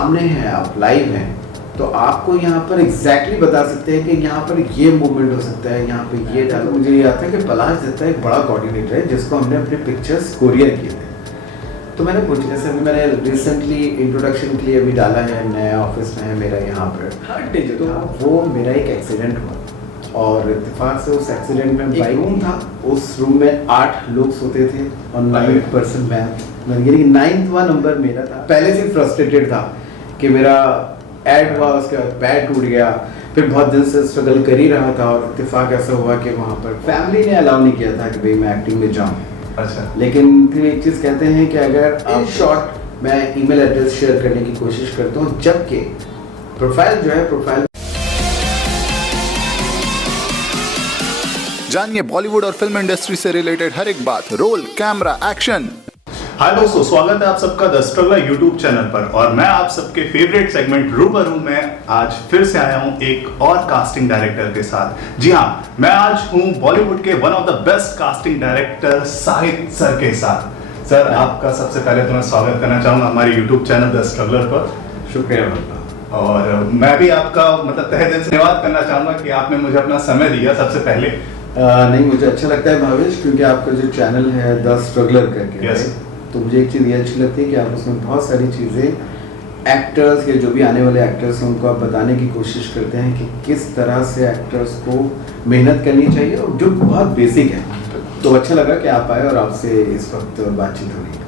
सामने हैं, आप लाइव हैं, तो आपको यहाँ पर एग्जैक्टली बता सकते हैं कि यहाँ पर ये मूवमेंट हो सकता है, यहाँ पे ये डालो। मुझे ये आता है कि पलाश दत्ता एक बड़ा कोऑर्डिनेटर है जिसको हमने अपने पिक्चर्स कोरियर किए थे। तो मैंने पूछा, जैसे अभी मैंने रिसेंटली इंट्रोडक्शन के लिए अभी डाला है, नया ऑफिस में है मेरा यहाँ पर थर्ड डे जो था वो मेरा एक एक्सीडेंट हुआ और इत्तेफाक से उस एक्सीडेंट में बाइक रूम था, उस रूम में 8 लोग सोते थे और 9th पर्सन मैं, यानी 9वां नंबर मेरा था। पहले से फ्रस्ट्रेटेड था कि मेरा एड हुआ, उसके बाद पैर टूट गया, फिर बहुत दिन से स्ट्रगल कर ही रहा था और इत्तेफाक ऐसा हुआ कि वहाँ पर फैमिली ने अलाउ नहीं किया था कि भाई मैं एक्टिंग में जाऊँ। अच्छा। लेकिन फिर एक चीज़ कहते हैं कि अगर इन शॉर्ट मैं ईमेल एड्रेस शेयर करने की कोशिश करता हूँ, जबकि प्रोफाइल जो है प्रोफाइल। जानिए बॉलीवुड और फिल्म इंडस्ट्री से रिलेटेड हर एक बात, रोल, कैमरा, एक्शन। हाय दोस्तों, स्वागत है आप सबका द स्ट्रगलर यूट्यूब चैनल पर और मैं आप सबके फेवरेट सेगमेंट रूबरू में आज फिर से आया हूं एक और कास्टिंग डायरेक्टर के साथ। जी हाँ, मैं आज हूं बॉलीवुड के one of the best casting director Shahid sir के साथ। सर, आपका सबसे पहले तो मैं स्वागत करना चाहूंगा हमारे यूट्यूब चैनल द स्ट्रगलर पर। शुक्रिया। और मैं भी आपका मतलब तहे दिल से धन्यवाद करना चाहूंगा कि आपने मुझे अपना समय दिया सबसे पहले। नहीं, मुझे अच्छा लगता है भावेश, क्योंकि आपका जो चैनल है द स्ट्रगलर करके yes. तो मुझे एक चीज़ ये अच्छी लगती है कि आप उसमें बहुत सारी चीज़ें एक्टर्स के जो भी आने वाले एक्टर्स हैं उनको आप बताने की कोशिश करते हैं कि किस तरह से एक्टर्स को मेहनत करनी चाहिए और जो बहुत बेसिक है। तो अच्छा लगा कि आप आए और आपसे इस वक्त बातचीत हो रही है।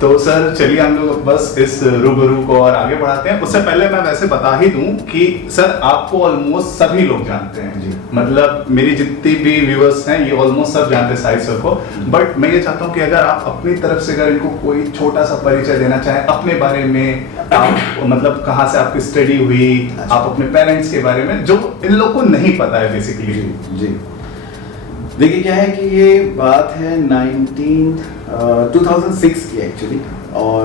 तो सर चलिए हम लोग बस इस रूबरू को और आगे बढ़ाते हैं। उससे पहले मैं वैसे बता ही दूं कि सर आपको ऑलमोस्ट सभी लोग जानते हैं जी, मतलब मेरी जितनी भी व्यूअर्स हैं ये ऑलमोस्ट सब जानते हैं साहिद सर को। बट मैं ये चाहता हूं कि अगर आप अपनी तरफ से अगर इनको कोई छोटा सा परिचय देना चाहें अपने बारे में, आप मतलब कहाँ से आपकी स्टडी हुई, आप अपने पेरेंट्स के बारे में, जो इन लोग को नहीं पता है बेसिकली। जी देखिए, क्या है कि ये बात है 2006 की एक्चुअली, और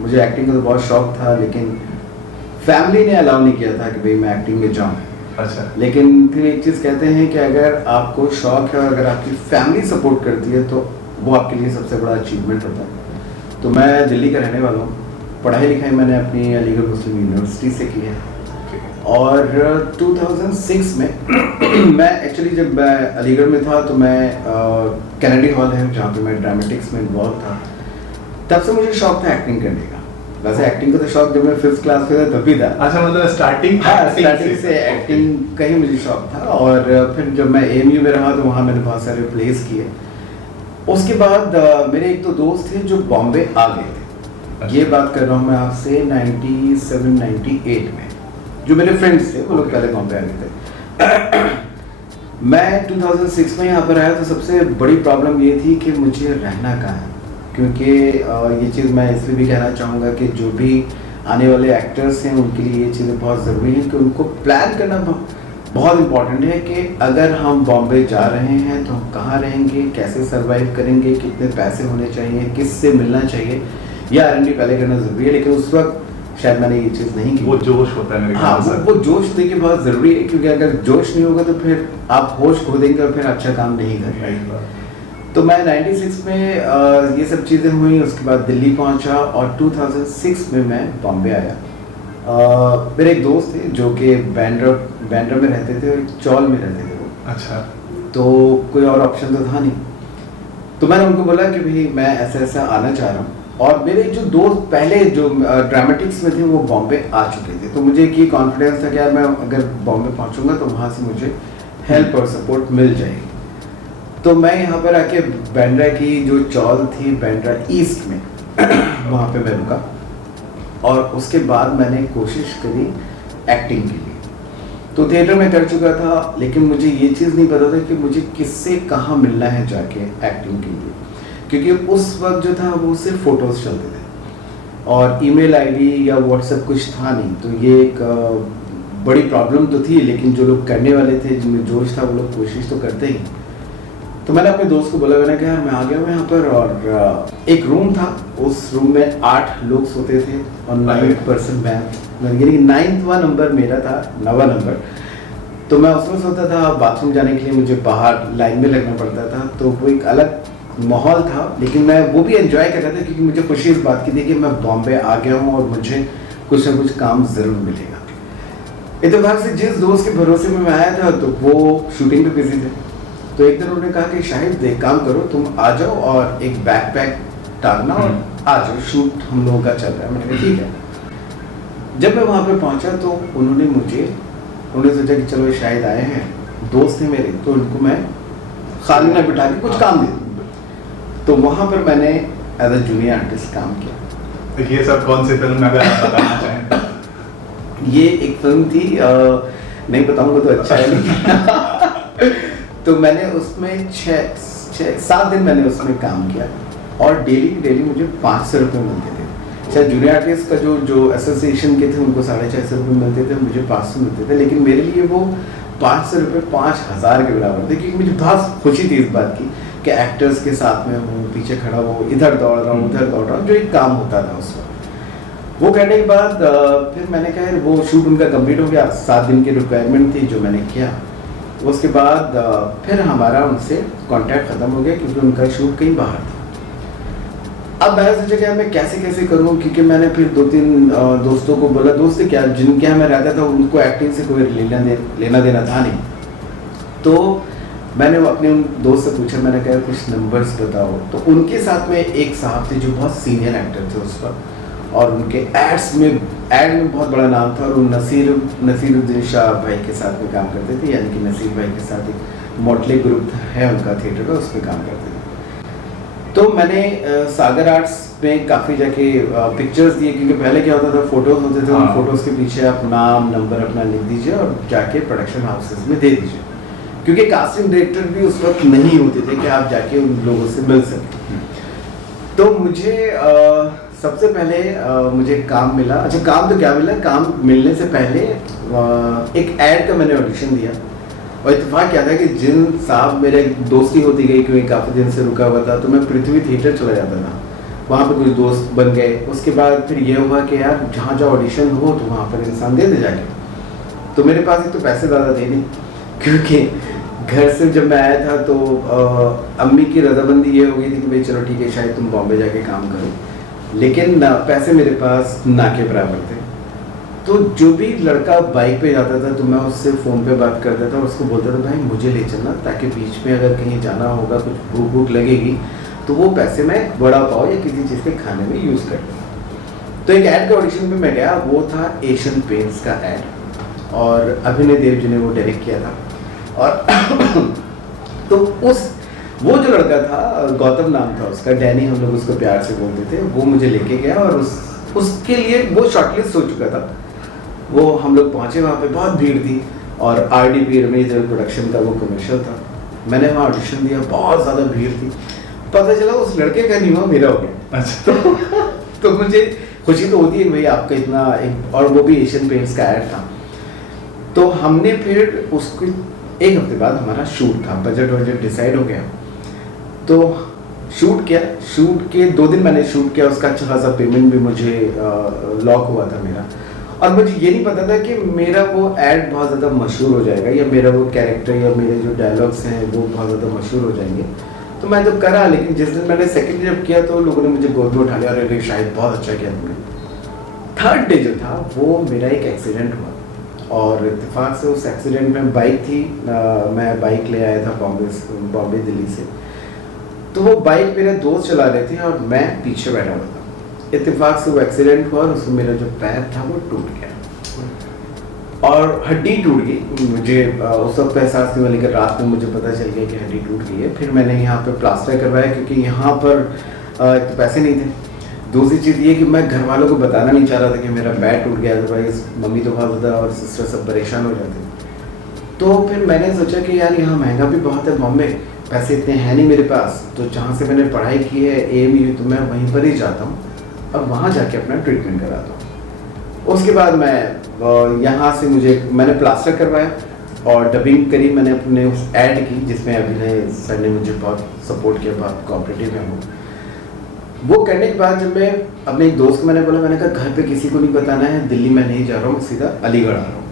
मुझे एक्टिंग का तो बहुत शौक था, लेकिन फैमिली ने अलाउ नहीं किया था कि भाई मैं एक्टिंग में जाऊँ। अच्छा। लेकिन फिर एक चीज़ कहते हैं कि अगर आपको शौक है और अगर आपकी फैमिली सपोर्ट करती है तो वो आपके लिए सबसे बड़ा अचीवमेंट होता है। तो मैं दिल्ली का रहने वाला हूँ, पढ़ाई लिखाई मैंने अपनी अलीगढ़ मुस्लिम यूनिवर्सिटी से की है और 2006 में मैं एक्चुअली जब मैं अलीगढ़ में था तो मैं कैनेडी हॉल है जहाँ पे मैं ड्रामेटिक्स में इन्वॉल्व था, तब से मुझे शौक था एक्टिंग करने का। वैसे एक्टिंग का तो शौक जब मैं 5th क्लास में था तब भी था। अच्छा, मतलब स्टार्टिंग से एक्टिंग का ही मुझे शौक था। और फिर जब मैं AMU में रहा तो वहाँ मैंने बहुत सारे प्लेस किए। उसके बाद मेरे एक तो दोस्त थे जो बॉम्बे आ गए थे। ये बात कर रहा हूँ मैं आपसे 97-98 में। जो मेरे फ्रेंड्स थे वो लोग पहले बॉम्बे आ गए थे। मैं 2006 में यहाँ पर आया तो सबसे बड़ी प्रॉब्लम ये थी कि मुझे रहना कहाँ है, क्योंकि ये चीज़ मैं इसलिए भी कहना चाहूँगा कि जो भी आने वाले एक्टर्स हैं उनके लिए ये चीज़ें बहुत ज़रूरी हैं कि उनको प्लान करना बहुत इम्पॉर्टेंट है कि अगर हम बॉम्बे जा रहे हैं तो हम कहाँ रहेंगे, कैसे सर्वाइव करेंगे, कितने पैसे होने चाहिए, किससे मिलना चाहिए, या R&D पहले करना ज़रूरी है। लेकिन उस वक्त शायद मैंने ये चीज़ नहीं की। वो जोश होता है मेरे ख्याल से। वो जोश देखिए बहुत ज़रूरी है, क्योंकि अगर जोश नहीं होगा तो फिर आप होश खो देंगे और फिर अच्छा काम नहीं कर पाएंगे। तो मैं 96 में ये सब चीज़ें हुई, उसके बाद दिल्ली पहुंचा और 2006 में मैं बॉम्बे आया। मेरे एक दोस्त थे जो कि बैंड्रा में रहते थे और चौल में रहते थे वो। अच्छा। तो कोई और ऑप्शन तो था नहीं, तो मैंने उनको बोला कि भाई मैं ऐसा ऐसा आना चाह रहा हूँ। और मेरे जो दोस्त पहले जो ड्रामेटिक्स में थे वो बॉम्बे आ चुके थे, तो मुझे ये कॉन्फिडेंस था कि यार मैं अगर बॉम्बे पहुंचूंगा तो वहाँ से मुझे हेल्प और सपोर्ट मिल जाएगी। तो मैं यहाँ पर आके बैंड्रा की जो चौल थी बैंड्रा ईस्ट में वहाँ पे मैं रुका और उसके बाद मैंने कोशिश करी एक्टिंग के लिए। तो थिएटर में कर चुका था, लेकिन मुझे ये चीज़ नहीं पता था कि मुझे किससे कहाँ मिलना है जाके एक्टिंग के लिए, क्योंकि उस वक्त जो था वो सिर्फ फ़ोटोज़ चलते थे और ईमेल आईडी या व्हाट्सएप कुछ था नहीं। तो ये एक बड़ी प्रॉब्लम तो थी, लेकिन जो लोग करने वाले थे जिनमें जोश था वो लोग कोशिश तो करते ही। तो मैंने अपने दोस्त को बोला, मैंने कहा मैं आ गया हूँ यहाँ पर, और एक रूम था, उस रूम में 8 लोग सोते थे और 9th पर्सन मैं, यानी 9वां नंबर मेरा था, 9वां नंबर। तो मैं उसमें सोता था। बाथरूम जाने के लिए मुझे बाहर लाइन में लगना पड़ता था, तो वो एक अलग माहौल था, लेकिन मैं वो भी एंजॉय कर रहा था क्योंकि मुझे खुशी इस बात की थी कि मैं बॉम्बे आ गया हूँ और मुझे कुछ ना कुछ काम ज़रूर मिलेगा। इत्तेफाक से जिस दोस्त के भरोसे में मैं आया था तो वो शूटिंग पे बिजी थे, तो एक दिन उन्होंने कहा कि शाहिद एक काम करो, तुम आ जाओ और एक बैकपैक टांगना और आ जाओ, शूट हम लोगों का चल रहा है। मैंने कहा ठीक है। जब मैं वहाँ पे पहुँचा तो उन्होंने सोचा कि चलो शायद आए हैं, दोस्त हैं मेरे, तो उनको मैं खाली ना बिठा के कुछ काम दे दूँ। तो वहाँ पर मैंने एज अ जूनियर आर्टिस्ट काम किया। तो ये सब कौन सी फिल्म में अगर आप बताना चाहें? ये एक फिल्म थी, नहीं बताऊंगा तो अच्छा है लेकिन तो मैंने उसमें 6-7 दिन मैंने उसमें काम किया और डेली मुझे 500 रुपये मिलते थे। शायद जूनियर आर्टिस्ट का जो एसोसिएशन के थे उनको 650 रुपये मिलते थे, मुझे 500 मिलते थे, लेकिन मेरे लिए वो 500 रुपये 5000 के बराबर थे, क्योंकि मुझे बहुत खुशी थी इस बात की कि एक्टर्स के साथ में हूँ, पीछे खड़ा हूँ, इधर दौड़ रहा हूँ, उधर दौड़ रहा हूँ, जो एक काम होता था उस वक्त। वो करने के बाद फिर मैंने कहा वो शूट उनका कंप्लीट हो गया, 7 दिन की रिक्वायरमेंट थी जो मैंने किया। उसके बाद फिर हमारा उनसे कांटेक्ट ख़त्म हो गया क्योंकि उनका शूट कहीं बाहर था। अब मैं सोचा कि मैं कैसे करूं, क्योंकि मैंने फिर 2-3 दोस्तों को बोला, दोस्त क्या जिनके यहाँ मैं रहता था उनको एक्टिंग से कोई लेना देना था नहीं। तो मैंने अपने उन दोस्त से पूछा, मैंने कहा कुछ नंबर्स बताओ। तो उनके साथ में एक साहब थे जो बहुत सीनियर एक्टर थे उस वक्त, और उनके एड में बहुत बड़ा नाम था, और वो नसीरुद्दीन शाह भाई के साथ में काम करते थे, यानी कि नसीर भाई के साथ एक मोटले ग्रुप है उनका थिएटर का, उसमें काम करते थे। तो मैंने सागर आर्ट्स में काफ़ी जाके पिक्चर्स दिए, क्योंकि पहले क्या होता था फोटोज होते थे, उन फोटोज़ के पीछे आप नाम नंबर अपना लिख दीजिए और जाके प्रोडक्शन हाउसेस में दे दीजिए, क्योंकि कास्टिंग डायरेक्टर भी उस वक्त नहीं होते थे कि आप जाके उन लोगों से मिल सकें। तो मुझे सबसे पहले मुझे काम मिला। अच्छा, काम तो क्या मिला, काम मिलने से पहले एक ऐड का मैंने ऑडिशन दिया, और इत्तेफाक क्या था कि जिन साहब मेरे दोस्ती होती गई क्योंकि काफ़ी दिन से रुका हुआ था, तो मैं पृथ्वी थिएटर चला जाता था, वहाँ पे कुछ दोस्त बन गए। उसके बाद फिर ये हुआ कि यार जहाँ जहाँ ऑडिशन हो तो वहाँ पर इंसान दे जाके। तो मेरे पास एक तो पैसे ज़्यादा थे नहीं, क्योंकि घर से जब मैं आया था तो अम्मी की रजामंदी ये हो गई थी कि भाई चलो ठीक है शायद तुम बॉम्बे जाके काम करो, लेकिन पैसे मेरे पास ना के बराबर थे। तो जो भी लड़का बाइक पे जाता था तो मैं उससे फ़ोन पे बात करता था और उसको बोलता था भाई मुझे ले चलना, ताकि बीच में अगर कहीं जाना होगा, कुछ भूख लगेगी तो वो पैसे मैं बड़ा पाव या किसी चीज़ के खाने में यूज़ कर लूँ। तो एक ऐड के ऑडिशन में मैं गया, वो था एशियन पेंट्स का ऐड, और अभिनय देव जी ने वो डायरेक्ट किया था। और तो वो जो लड़का था, गौतम नाम था उसका, डैनी हम लोग उसको प्यार से बोलते थे, वो मुझे लेके गया और उसके लिए वो शॉर्टलिस्ट हो चुका था। वो हम लोग पहुँचे, वहाँ पे बहुत भीड़ थी, और RDP रमेश देव प्रोडक्शन का वो कमर्शियल था। मैंने वहाँ ऑडिशन दिया, बहुत ज़्यादा भीड़ थी, पता चला उस लड़के का नहीं हुआ, मेरा हो गया। अच्छा। तो मुझे खुशी तो होती है भाई आपका इतना एक, और वो भी एशियन पेंट्स का ऐड था। तो हमने फिर उसको 1 हफ्ते बाद हमारा शूट था, बजट डिसाइड हो गया, तो शूट किया। शूट के 2 दिन मैंने शूट किया, उसका अच्छा खासा पेमेंट भी मुझे लॉक हुआ था मेरा, और मुझे ये नहीं पता था कि मेरा वो ऐड बहुत ज़्यादा मशहूर हो जाएगा, या मेरा वो कैरेक्टर या मेरे जो डायलॉग्स हैं वो बहुत ज़्यादा मशहूर हो जाएंगे। तो मैं तो करा, लेकिन जिस दिन मैंने सेकंड जब किया तो लोगों ने मुझे गोद में उठा लिया, अरे शायद बहुत अच्छा किया तुमने। 3rd डे जो था वो मेरा एक एक्सीडेंट हुआ, और इत्तेफाक से उस एक्सीडेंट में बाइक थी, मैं बाइक ले आया था बॉम्बे दिल्ली से, तो वो बाइक मेरे दोस्त चला रहे थे और मैं पीछे बैठा हुआ था। इत्तेफाक से वो एक्सीडेंट हुआ और उसमें मेरा जो पैर था वो टूट गया और हड्डी टूट गई। मुझे उस वक्त एहसास नहीं हुआ, लेकिन रात में मुझे पता चल गया कि हड्डी टूट गई है। फिर मैंने यहाँ पर प्लास्टर करवाया, क्योंकि यहाँ पर तो पैसे नहीं थे। दूसरी चीज़ ये कि मैं घर वालों को बताना नहीं चाह रहा था कि मेरा पैर टूट गया, अदरवाइज मम्मी तो बहुत ज़्यादा और सिस्टर सब परेशान हो जाते। तो फिर मैंने सोचा कि यार यहाँ महंगा भी बहुत है बॉम्बे, पैसे इतने हैं नहीं मेरे पास, तो जहाँ से मैंने पढ़ाई की है AMU, तो मैं वहीं पर ही जाता हूँ और वहाँ जाके अपना ट्रीटमेंट कराता हूँ। उसके बाद मैं यहाँ से मैंने प्लास्टर करवाया और डबिंग करी मैंने अपने उस ऐड की, जिसमें अभिनय सर ने मुझे बहुत सपोर्ट किया, बहुत कोऑपरेटिव है वो करने के बाद जब मैं अपने एक दोस्त को मैंने बोला, मैंने कहा घर पे किसी को नहीं बताना है, दिल्ली मैं नहीं जा रहा हूँ, सीधा अलीगढ़ आ रहा हूँ।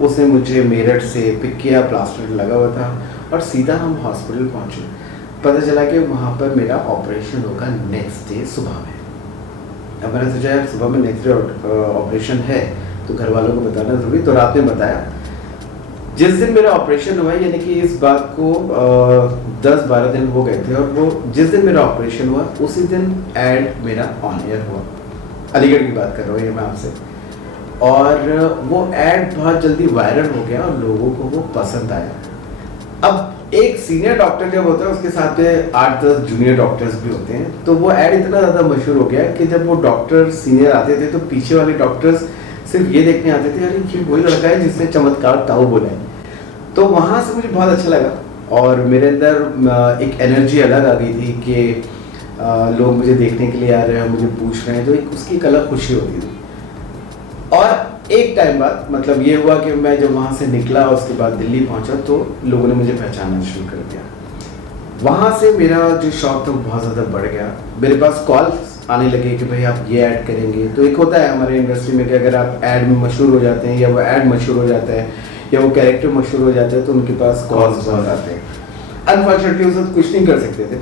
उसने मुझे मेरठ से पिक किया, प्लास्टर लगा हुआ था, और सीधा हम हॉस्पिटल पहुँचे। पता चला कि वहाँ पर मेरा ऑपरेशन होगा नेक्स्ट डे सुबह में। अब मैंने सोचा यार सुबह में नेक्स्ट डे ऑपरेशन है तो घर वालों को बताना ज़रूरी, तो रात में बताया। जिस दिन मेरा ऑपरेशन हुआ, यानी कि इस बात को 10-12 दिन हो गए थे, और वो जिस दिन मेरा ऑपरेशन हुआ उसी दिन एड मेरा ऑन एयर हुआ। अलीगढ़ की बात कर रहा हूँ ये मैं आपसे, और वो एड बहुत जल्दी वायरल हो गया और लोगों को वो पसंद आया। अब एक सीनियर डॉक्टर जब होता है उसके साथ में 8-10 जूनियर डॉक्टर्स भी होते हैं, तो वो एड इतना ज़्यादा मशहूर हो गया कि जब वो डॉक्टर सीनियर आते थे तो पीछे वाले डॉक्टर्स सिर्फ ये देखने आते थे, अरे ये वही लड़का है जिसने चमत्कार ताऊ बोला है। तो वहाँ से मुझे बहुत अच्छा लगा और मेरे अंदर एक एनर्जी अलग आ गई थी कि लोग मुझे देखने के लिए आ रहे हैं, मुझे पूछ रहे हैं, तो एक उसकी एक अलग खुशी होती थी। और एक टाइम बाद मतलब ये हुआ कि मैं जब वहाँ से निकला उसके बाद दिल्ली पहुँचा तो लोगों ने मुझे पहचानना शुरू कर दिया। वहाँ से मेरा जो शौक था वो बहुत ज़्यादा बढ़ गया। मेरे पास कॉल्स आने लगे कि भाई आप ये ऐड करेंगे, तो एक होता है हमारे इंडस्ट्री में कि अगर आप ऐड में मशहूर हो जाते हैं या वो ऐड मशहूर हो जाता है या वो कैरेक्टर मशहूर हो जाते हैं तो उनके पास कॉल्स बहुत आते हैं। अनफॉर्चुनेटली उस वक्त कुछ नहीं कर सकते थे,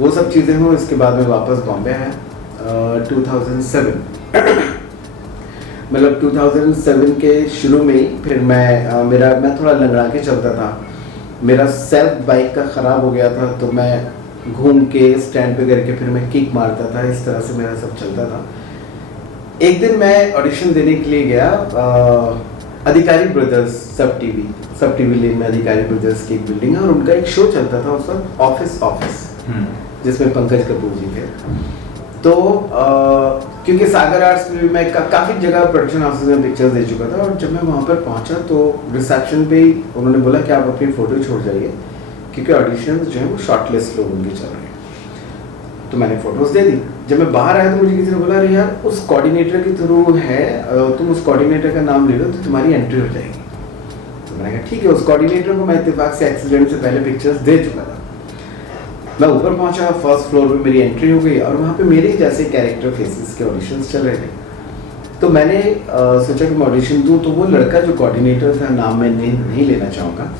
वो सब चीज़ें हुई। इसके बाद में वापस बॉम्बे आया 2007 मतलब 2007 के शुरू में ही फिर मैं थोड़ा लंगड़ा के चलता था। मेरा सेल्फ बाइक का ख़राब हो गया था तो मैं घूम के स्टैंड पे करके फिर मैं किक मारता था, इस तरह से मेरा सब चलता था। एक दिन मैं ऑडिशन देने के लिए गया अधिकारी ब्रदर्स सब टीवी लेन में अधिकारी ब्रदर्स की एक बिल्डिंग है और उनका एक शो चलता था उस वक्त ऑफिस जिसमें पंकज कपूर जी थे। तो क्योंकि सागर आर्ट्स में भी मैं काफ़ी जगह प्रोडक्शन हाउस में पिक्चर्स दे चुका था, और जब मैं वहाँ पर पहुँचा तो रिसेप्शन पे ही उन्होंने बोला कि आप अपनी फ़ोटो छोड़ जाइए क्योंकि ऑडिशन जो है वो शॉर्टलिस्ट लोग उनके चल रहे हैं। तो मैंने फ़ोटोज़ दे दी। जब मैं बाहर आया तो मुझे किसी ने बोला अरे यार उस कोऑर्डिनेटर के थ्रू है, तुम उस कोऑर्डिनेटर का नाम ले लो तो तुम्हारी एंट्री हो जाएगी। तो मैंने कहा ठीक है। उस कोऑर्डिनेटर को मैं इत्तेफाक से एक्सीडेंट से पहले पिक्चर्स दे चुका था। मैं ऊपर पहुंचा, फर्स्ट फ्लोर पे मेरी एंट्री हो गई और वहाँ पे मेरे जैसे कैरेक्टर फेसेस के ऑडिशंस चल रहे थे। तो मैंने सोचा कि मैं ऑडिशन दूँ, तो वो लड़का जो कोऑर्डिनेटर था, नाम मैं नहीं लेना चाहूँगा,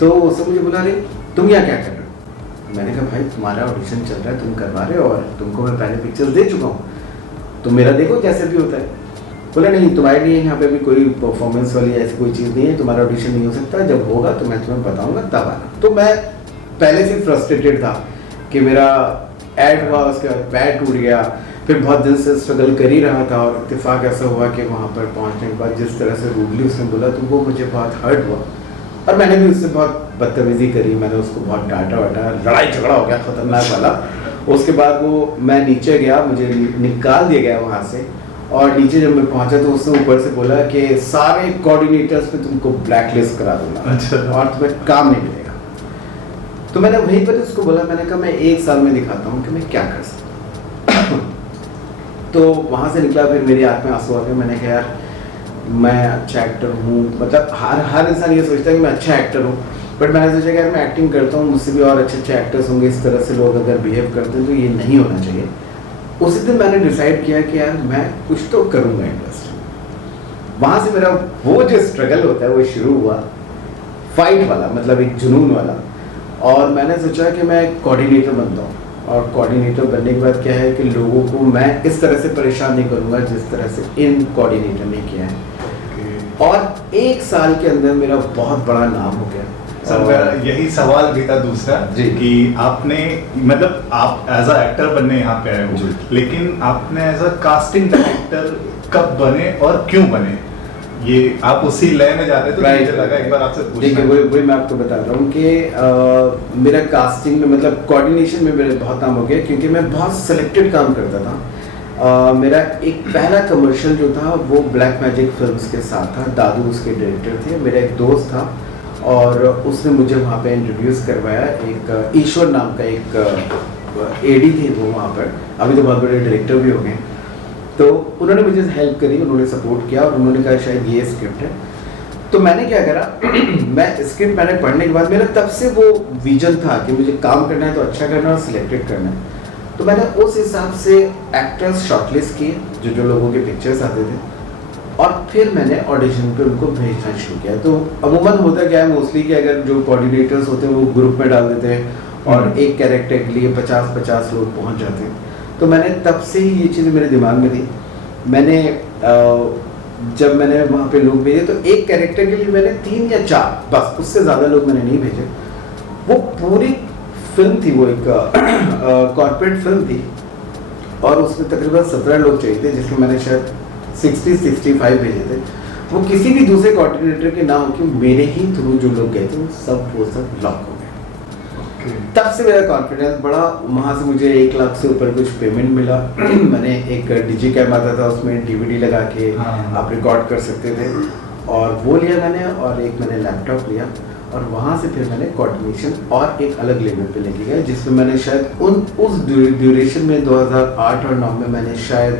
तो उसने मुझे बोला अरे तुम यहाँ क्या कर रहे हो। मैंने कहा भाई तुम्हारा ऑडिशन चल रहा है, तुम करवा रहे हो और तुमको मैं पहले पिक्चर्स दे चुका हूँ, तो मेरा देखो जैसे भी होता है। बोला नहीं तुम्हारे लिए यहाँ पे भी कोई परफॉर्मेंस वाली ऐसी कोई चीज़ नहीं है, तुम्हारा ऑडिशन नहीं हो सकता, जब होगा तो मैं तुम्हें बताऊँगा तब आना। तो मैं पहले से फ्रस्ट्रेटेड था कि मेरा ऐड हुआ, उसके बाद पैड टूट गया, फिर बहुत दिन से स्ट्रगल कर ही रहा था और इत्तेफाक ऐसा हुआ कि वहाँ पर पहुँचने के बाद जिस तरह से रूडली उसने बोला तो वो मुझे बहुत हर्ट हुआ और मैंने भी उससे बहुत बदतमीज़ी करी। मैंने उसको बहुत डांटा वाटा, लड़ाई झगड़ा हो गया खतरनाक वाला। उसके बाद वो मैं नीचे गया, मुझे निकाल दिया गया वहाँ से, और नीचे जब मैं पहुँचा तो उसने ऊपर से बोला कि सारे कोऑर्डिनेटर्स पे तुमको ब्लैक लिस्ट करा दूंगा और तुम्हें काम नहीं मिलेगा। तो मैंने वहीं पर उसको बोला, मैंने कहा मैं 1 साल में दिखाता हूँ कि मैं क्या कर सकता हूँ। तो वहाँ से निकला, फिर मेरी आँख में आंसू आ गए। मैंने कहा यार मैं अच्छा एक्टर हूँ, मतलब हर इंसान ये सोचता है कि मैं अच्छा एक्टर हूँ, बट मैंने सोचा कि यार मैं एक्टिंग करता हूँ, मुझसे भी और अच्छे एक्टर्स होंगे, इस तरह से लोग अगर बिहेव करते हैं तो ये नहीं होना चाहिए। उसी दिन मैंने डिसाइड किया कि यार मैं कुछ तो करूँगा इंडस्ट्री में। वहाँ से मेरा वो जो स्ट्रगल होता है वो शुरू हुआ, फाइट वाला, मतलब एक जुनून वाला। और मैंने सोचा कि मैं कोऑर्डिनेटर बनता हूँ, और कोऑर्डिनेटर बनने के बाद क्या है कि लोगों को मैं इस तरह से परेशान नहीं करूँगा जिस तरह से इन कोऑर्डिनेटर ने किया है। और 1 साल के अंदर मेरा बहुत बड़ा नाम हो गया। सर मेरा यही सवाल भी था दूसरा जी कि आपने मतलब आप एज अ एक्टर बनने यहाँ पे आए हो, लेकिन आपने एज अ कास्टिंग डायरेक्टर कब बने और क्यों बने, ये आप उसी लय में जाते तो मुझे लगा एक बार आपसे पूछना। देखिए वही मैं आपको बता रहा हूँ कि मेरा कास्टिंग में मतलब कोऑर्डिनेशन में मेरा बहुत नाम हो गया क्योंकि मैं बहुत सिलेक्टेड काम करता था। मेरा एक पहला कमर्शियल जो था वो ब्लैक मैजिक फिल्म्स के साथ था, दादू उसके डायरेक्टर थे। मेरा एक दोस्त था और उसने मुझे वहाँ पे इंट्रोड्यूस करवाया, एक ईश्वर नाम का एक एडी थे वो वहाँ पर, अभी तो बहुत बड़े डायरेक्टर भी हो गए। तो उन्होंने मुझे हेल्प करी, उन्होंने सपोर्ट किया और उन्होंने कहा शायद ये स्क्रिप्ट है। तो मैंने क्या करा मैं स्क्रिप्ट मैंने पढ़ने के बाद मेरा तब से वो विजन था कि मुझे काम करना है तो अच्छा करना है और सिलेक्टेड करना है। तो मैंने उस हिसाब से एक्टर्स शॉर्टलिस्ट किए जो लोगों के पिक्चर्स आते थे, और फिर मैंने ऑडिशन पे उनको भेजना शुरू किया। तो अमूमन होता क्या है मोस्टली कि अगर जो कोऑर्डिनेटर्स होते हैं वो ग्रुप में डाल देते हैं और एक कैरेक्टर के लिए 50-50 लोग पहुंच जाते हैं। तो मैंने तब से ही ये चीज़ें मेरे दिमाग में थी। मैंने जब मैंने वहाँ पे लोग भेजे तो एक कैरेक्टर के लिए मैंने 3 या 4, बस उससे ज़्यादा लोग मैंने नहीं भेजे। वो पूरी फिल्म थी, वो एक कॉर्पोरेट फिल्म थी और उसमें तकरीबन 17 लोग चाहिए थे, जिसमें मैंने शायद 60-65 भेजे थे। वो किसी भी दूसरे कोऑर्डिनेटर के ना हो कि मेरे ही थ्रू जो लोग गए थे वो सब लॉक हो गए। तब से मेरा कॉन्फिडेंस बढ़ा। वहाँ से मुझे 1 लाख से ऊपर कुछ पेमेंट मिला। मैंने एक डिजी कैम आता था, उसमें डीवीडी लगा के आप रिकॉर्ड कर सकते थे, और वो लिया मैंने, और एक मैंने लैपटॉप लिया, और वहाँ से फिर मैंने कोऑर्डिनेशन और एक अलग लेवल पे लेके गया, जिसमें मैंने शायद उस ड्यूरेशन में 2008 और 9 में मैंने शायद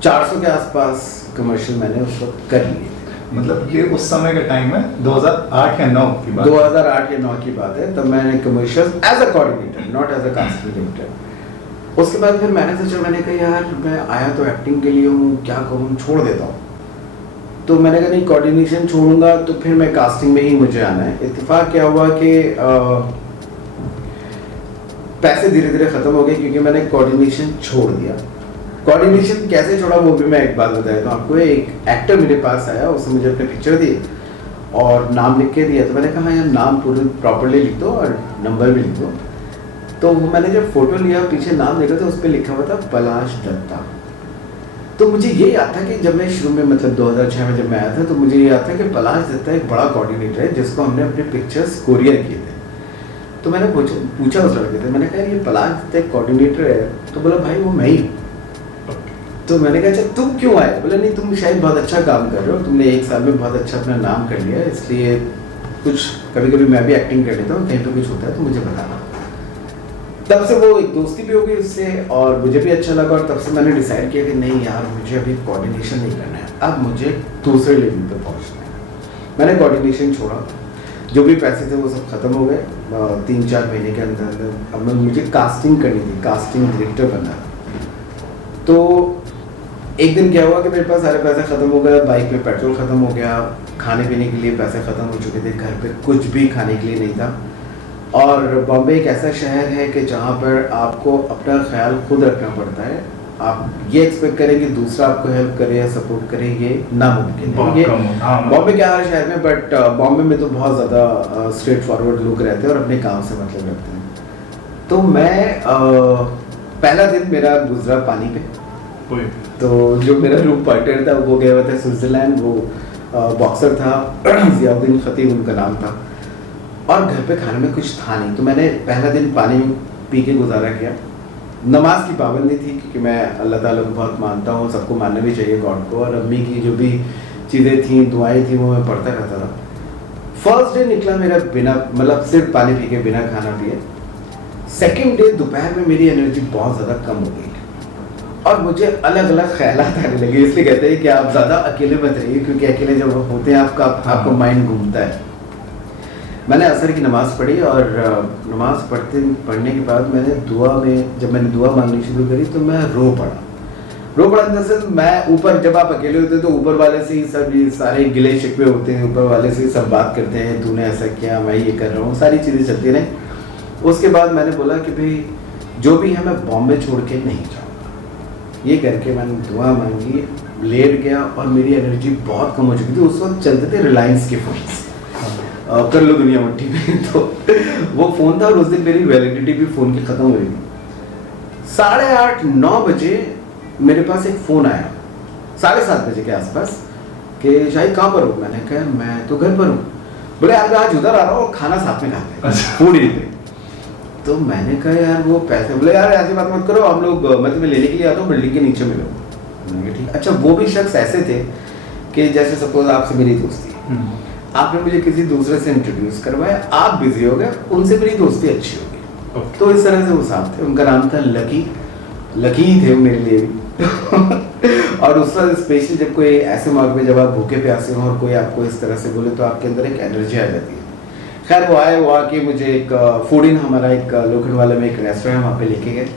400 के आसपास कमर्शियल मैंने उस वक्त कर लिए। मतलब ये उस समय का टाइम है 2008 या 9 की बात? 2008 या 9 की बात है। तब मैंने commercial as a coordinator, not as a casting director. उसके बाद फिर मैंने सोचा, मैंने कहा यार मैं आया तो एक्टिंग के लिए हूँ, क्या करूँ, छोड़ देता हूँ। तो मैंने कहा नहीं, कोऑर्डिनेशन छोड़ूंगा तो फिर मैं कास्टिंग में ही मुझे आना है। इत्तेफाक क्या हुआ कि पैसे धीरे धीरे खत्म हो गए क्योंकि मैंने कोऑर्डिनेशन छोड़ दिया। कोऑर्डिनेशन कैसे छोड़ा वो भी मैं एक बात बताया तो आपको। एक एक्टर मेरे पास आया, उसने मुझे अपने पिक्चर दिए और नाम लिख के दिया। तो मैंने कहा यार नाम पूरे प्रॉपरली लिख दो और नंबर भी लिख दो। तो मैंने जब फोटो लिया, पीछे नाम देखा तो उस पर लिखा हुआ था पलाश दत्ता। तो मुझे ये याद था कि जब मैं शुरू में मतलब 2006 में जब मैं आया था तो मुझे ये याद था कि पलाश दत्ता एक बड़ा कोऑर्डिनेटर है जिसको हमने अपने पिक्चर्स कोरियर किए थे। तो मैंने पूछा उस लड़के से, मैंने कहा ये पलाश दत्ता एक कोऑर्डिनेटर है? तो बोला भाई वो मैं ही हूँ। तो मैंने कहा अच्छा तुम क्यों आए? बोला नहीं तुम शायद बहुत अच्छा काम कर रहे हो, तुमने 1 साल में बहुत अच्छा अपना नाम कर लिया, इसलिए कुछ कभी कभी मैं भी एक्टिंग कर लेता हूँ, कहीं पे कुछ होता है तो मुझे बताना। तब से वो एक दोस्ती भी हो गई उससे और मुझे भी अच्छा लगा, और तब से मैंने डिसाइड किया कि नहीं यार मुझे अभी कोऑर्डिनेशन नहीं करना है, अब मुझे दूसरे लेवल पे पहुंचना है। मैंने कोऑर्डिनेशन छोड़ा, जो भी पैसे थे वो सब खत्म हो गए 3-4 महीने के अंदर। अब मुझे कास्टिंग करनी थी, कास्टिंग डायरेक्टर बनना था। तो एक दिन क्या हुआ कि मेरे पास सारे पैसे ख़त्म हो गए, बाइक में पेट्रोल ख़त्म हो गया, खाने पीने के लिए पैसे ख़त्म हो चुके थे, घर पे कुछ भी खाने के लिए नहीं था। और बॉम्बे एक ऐसा शहर है कि जहाँ पर आपको अपना ख्याल खुद रखना पड़ता है। आप ये एक्सपेक्ट करें कि दूसरा आपको हेल्प करे या सपोर्ट करे, ये नामुमकिन है। ये बॉम्बे क्या हर शहर में, बट बॉम्बे में तो बहुत ज़्यादा स्ट्रेट फॉरवर्ड लोग रहते हैं और अपने काम से मतलब रखते हैं। तो मैं पहला दिन मेरा गुजरा पानी पे। तो जो मेरा रूम पार्टनर था वो गया हुआ था स्विट्जरलैंड, वो बॉक्सर था, जियाउद्दीन खतीब उनका नाम था, और घर पे खाने में कुछ था नहीं। तो मैंने पहला दिन पानी पी के गुजारा किया। नमाज की पाबंदी थी क्योंकि मैं अल्लाह ताला को बहुत मानता हूँ, सबको मानना भी चाहिए गॉड को, और अम्मी की जो भी चीज़ें थी, दुआएं थी, वो मैं पढ़ता रहता था। फर्स्ट डे निकला मेरा बिना मतलब सिर्फ पानी पी के, बिना खाना पिए। सेकेंड डे दोपहर में मेरी एनर्जी बहुत ज़्यादा कम हो गई और मुझे अलग अलग ख्यालात आने लगे। इसलिए कहते हैं कि आप ज़्यादा अकेले मत रहिए, क्योंकि अकेले जब होते हैं आपका माइंड घूमता है। मैंने असर की नमाज़ पढ़ी और नमाज़ पढ़ने के बाद मैंने जब मैंने दुआ मांगनी शुरू करी तो मैं रो पड़ा दरअसल। मैं ऊपर, जब आप अकेले होते हैं तो ऊपर वाले से ही सब ये सारे गिले शिकवे होते हैं, ऊपर वाले से ही सब बात करते हैं, तूने ऐसा किया, मैं ये कर रहा हूँ, सारी चीज़ें चलती रहीं। उसके बाद मैंने बोला कि भाई जो भी है मैं बॉम्बे छोड़ के नहीं जाऊँगा। ये करके मैंने दुआ मांगी, लेट गया और मेरी एनर्जी बहुत कम हो चुकी थी। उस वक्त चलते थे रिलायंस के फ़ोन, कर लो दुनिया मट्टी में, तो वो फ़ोन था और उस दिन मेरी वैलिडिटी भी फ़ोन की ख़त्म हो रही थी। 8:30-9 बजे मेरे पास एक फ़ोन आया, 7:30 बजे के आसपास, कि शाहिद कहाँ पर हो? मैंने कहा मैं तो घर पर हूँ। बोले यार आज उधर आ रहा हूँ, खाना साथ में खाते हैं, फूड ईटिंग। तो मैंने कहा यार वो पैसे, बोले यार ऐसी बात मत करो, हम लोग मतलब मैं लेने के लिए आता हूँ, बिल्डिंग के नीचे मिलो। मैंने कहा ठीक। अच्छा, वो भी शख्स ऐसे थे कि जैसे सपोज आपसे मेरी दोस्ती, आपने मुझे किसी दूसरे से इंट्रोड्यूस करवाया, आप बिजी हो गए, उनसे मेरी दोस्ती अच्छी हो गई। तो इस तरह से वो साथ थे। उनका नाम था लकी थे मेरे लिए भी। और उस वक्त स्पेशली जब कोई ऐसे मौके पे जब आप भूखे प्यासे हो और कोई आपको इस तरह से बोले तो आपके अंदर एक एनर्जी आ जाती है। खैर वो आके मुझे एक फूड इन, हमारा एक लोखंडवाला में एक रेस्टोरेंट वहाँ पे लेके गए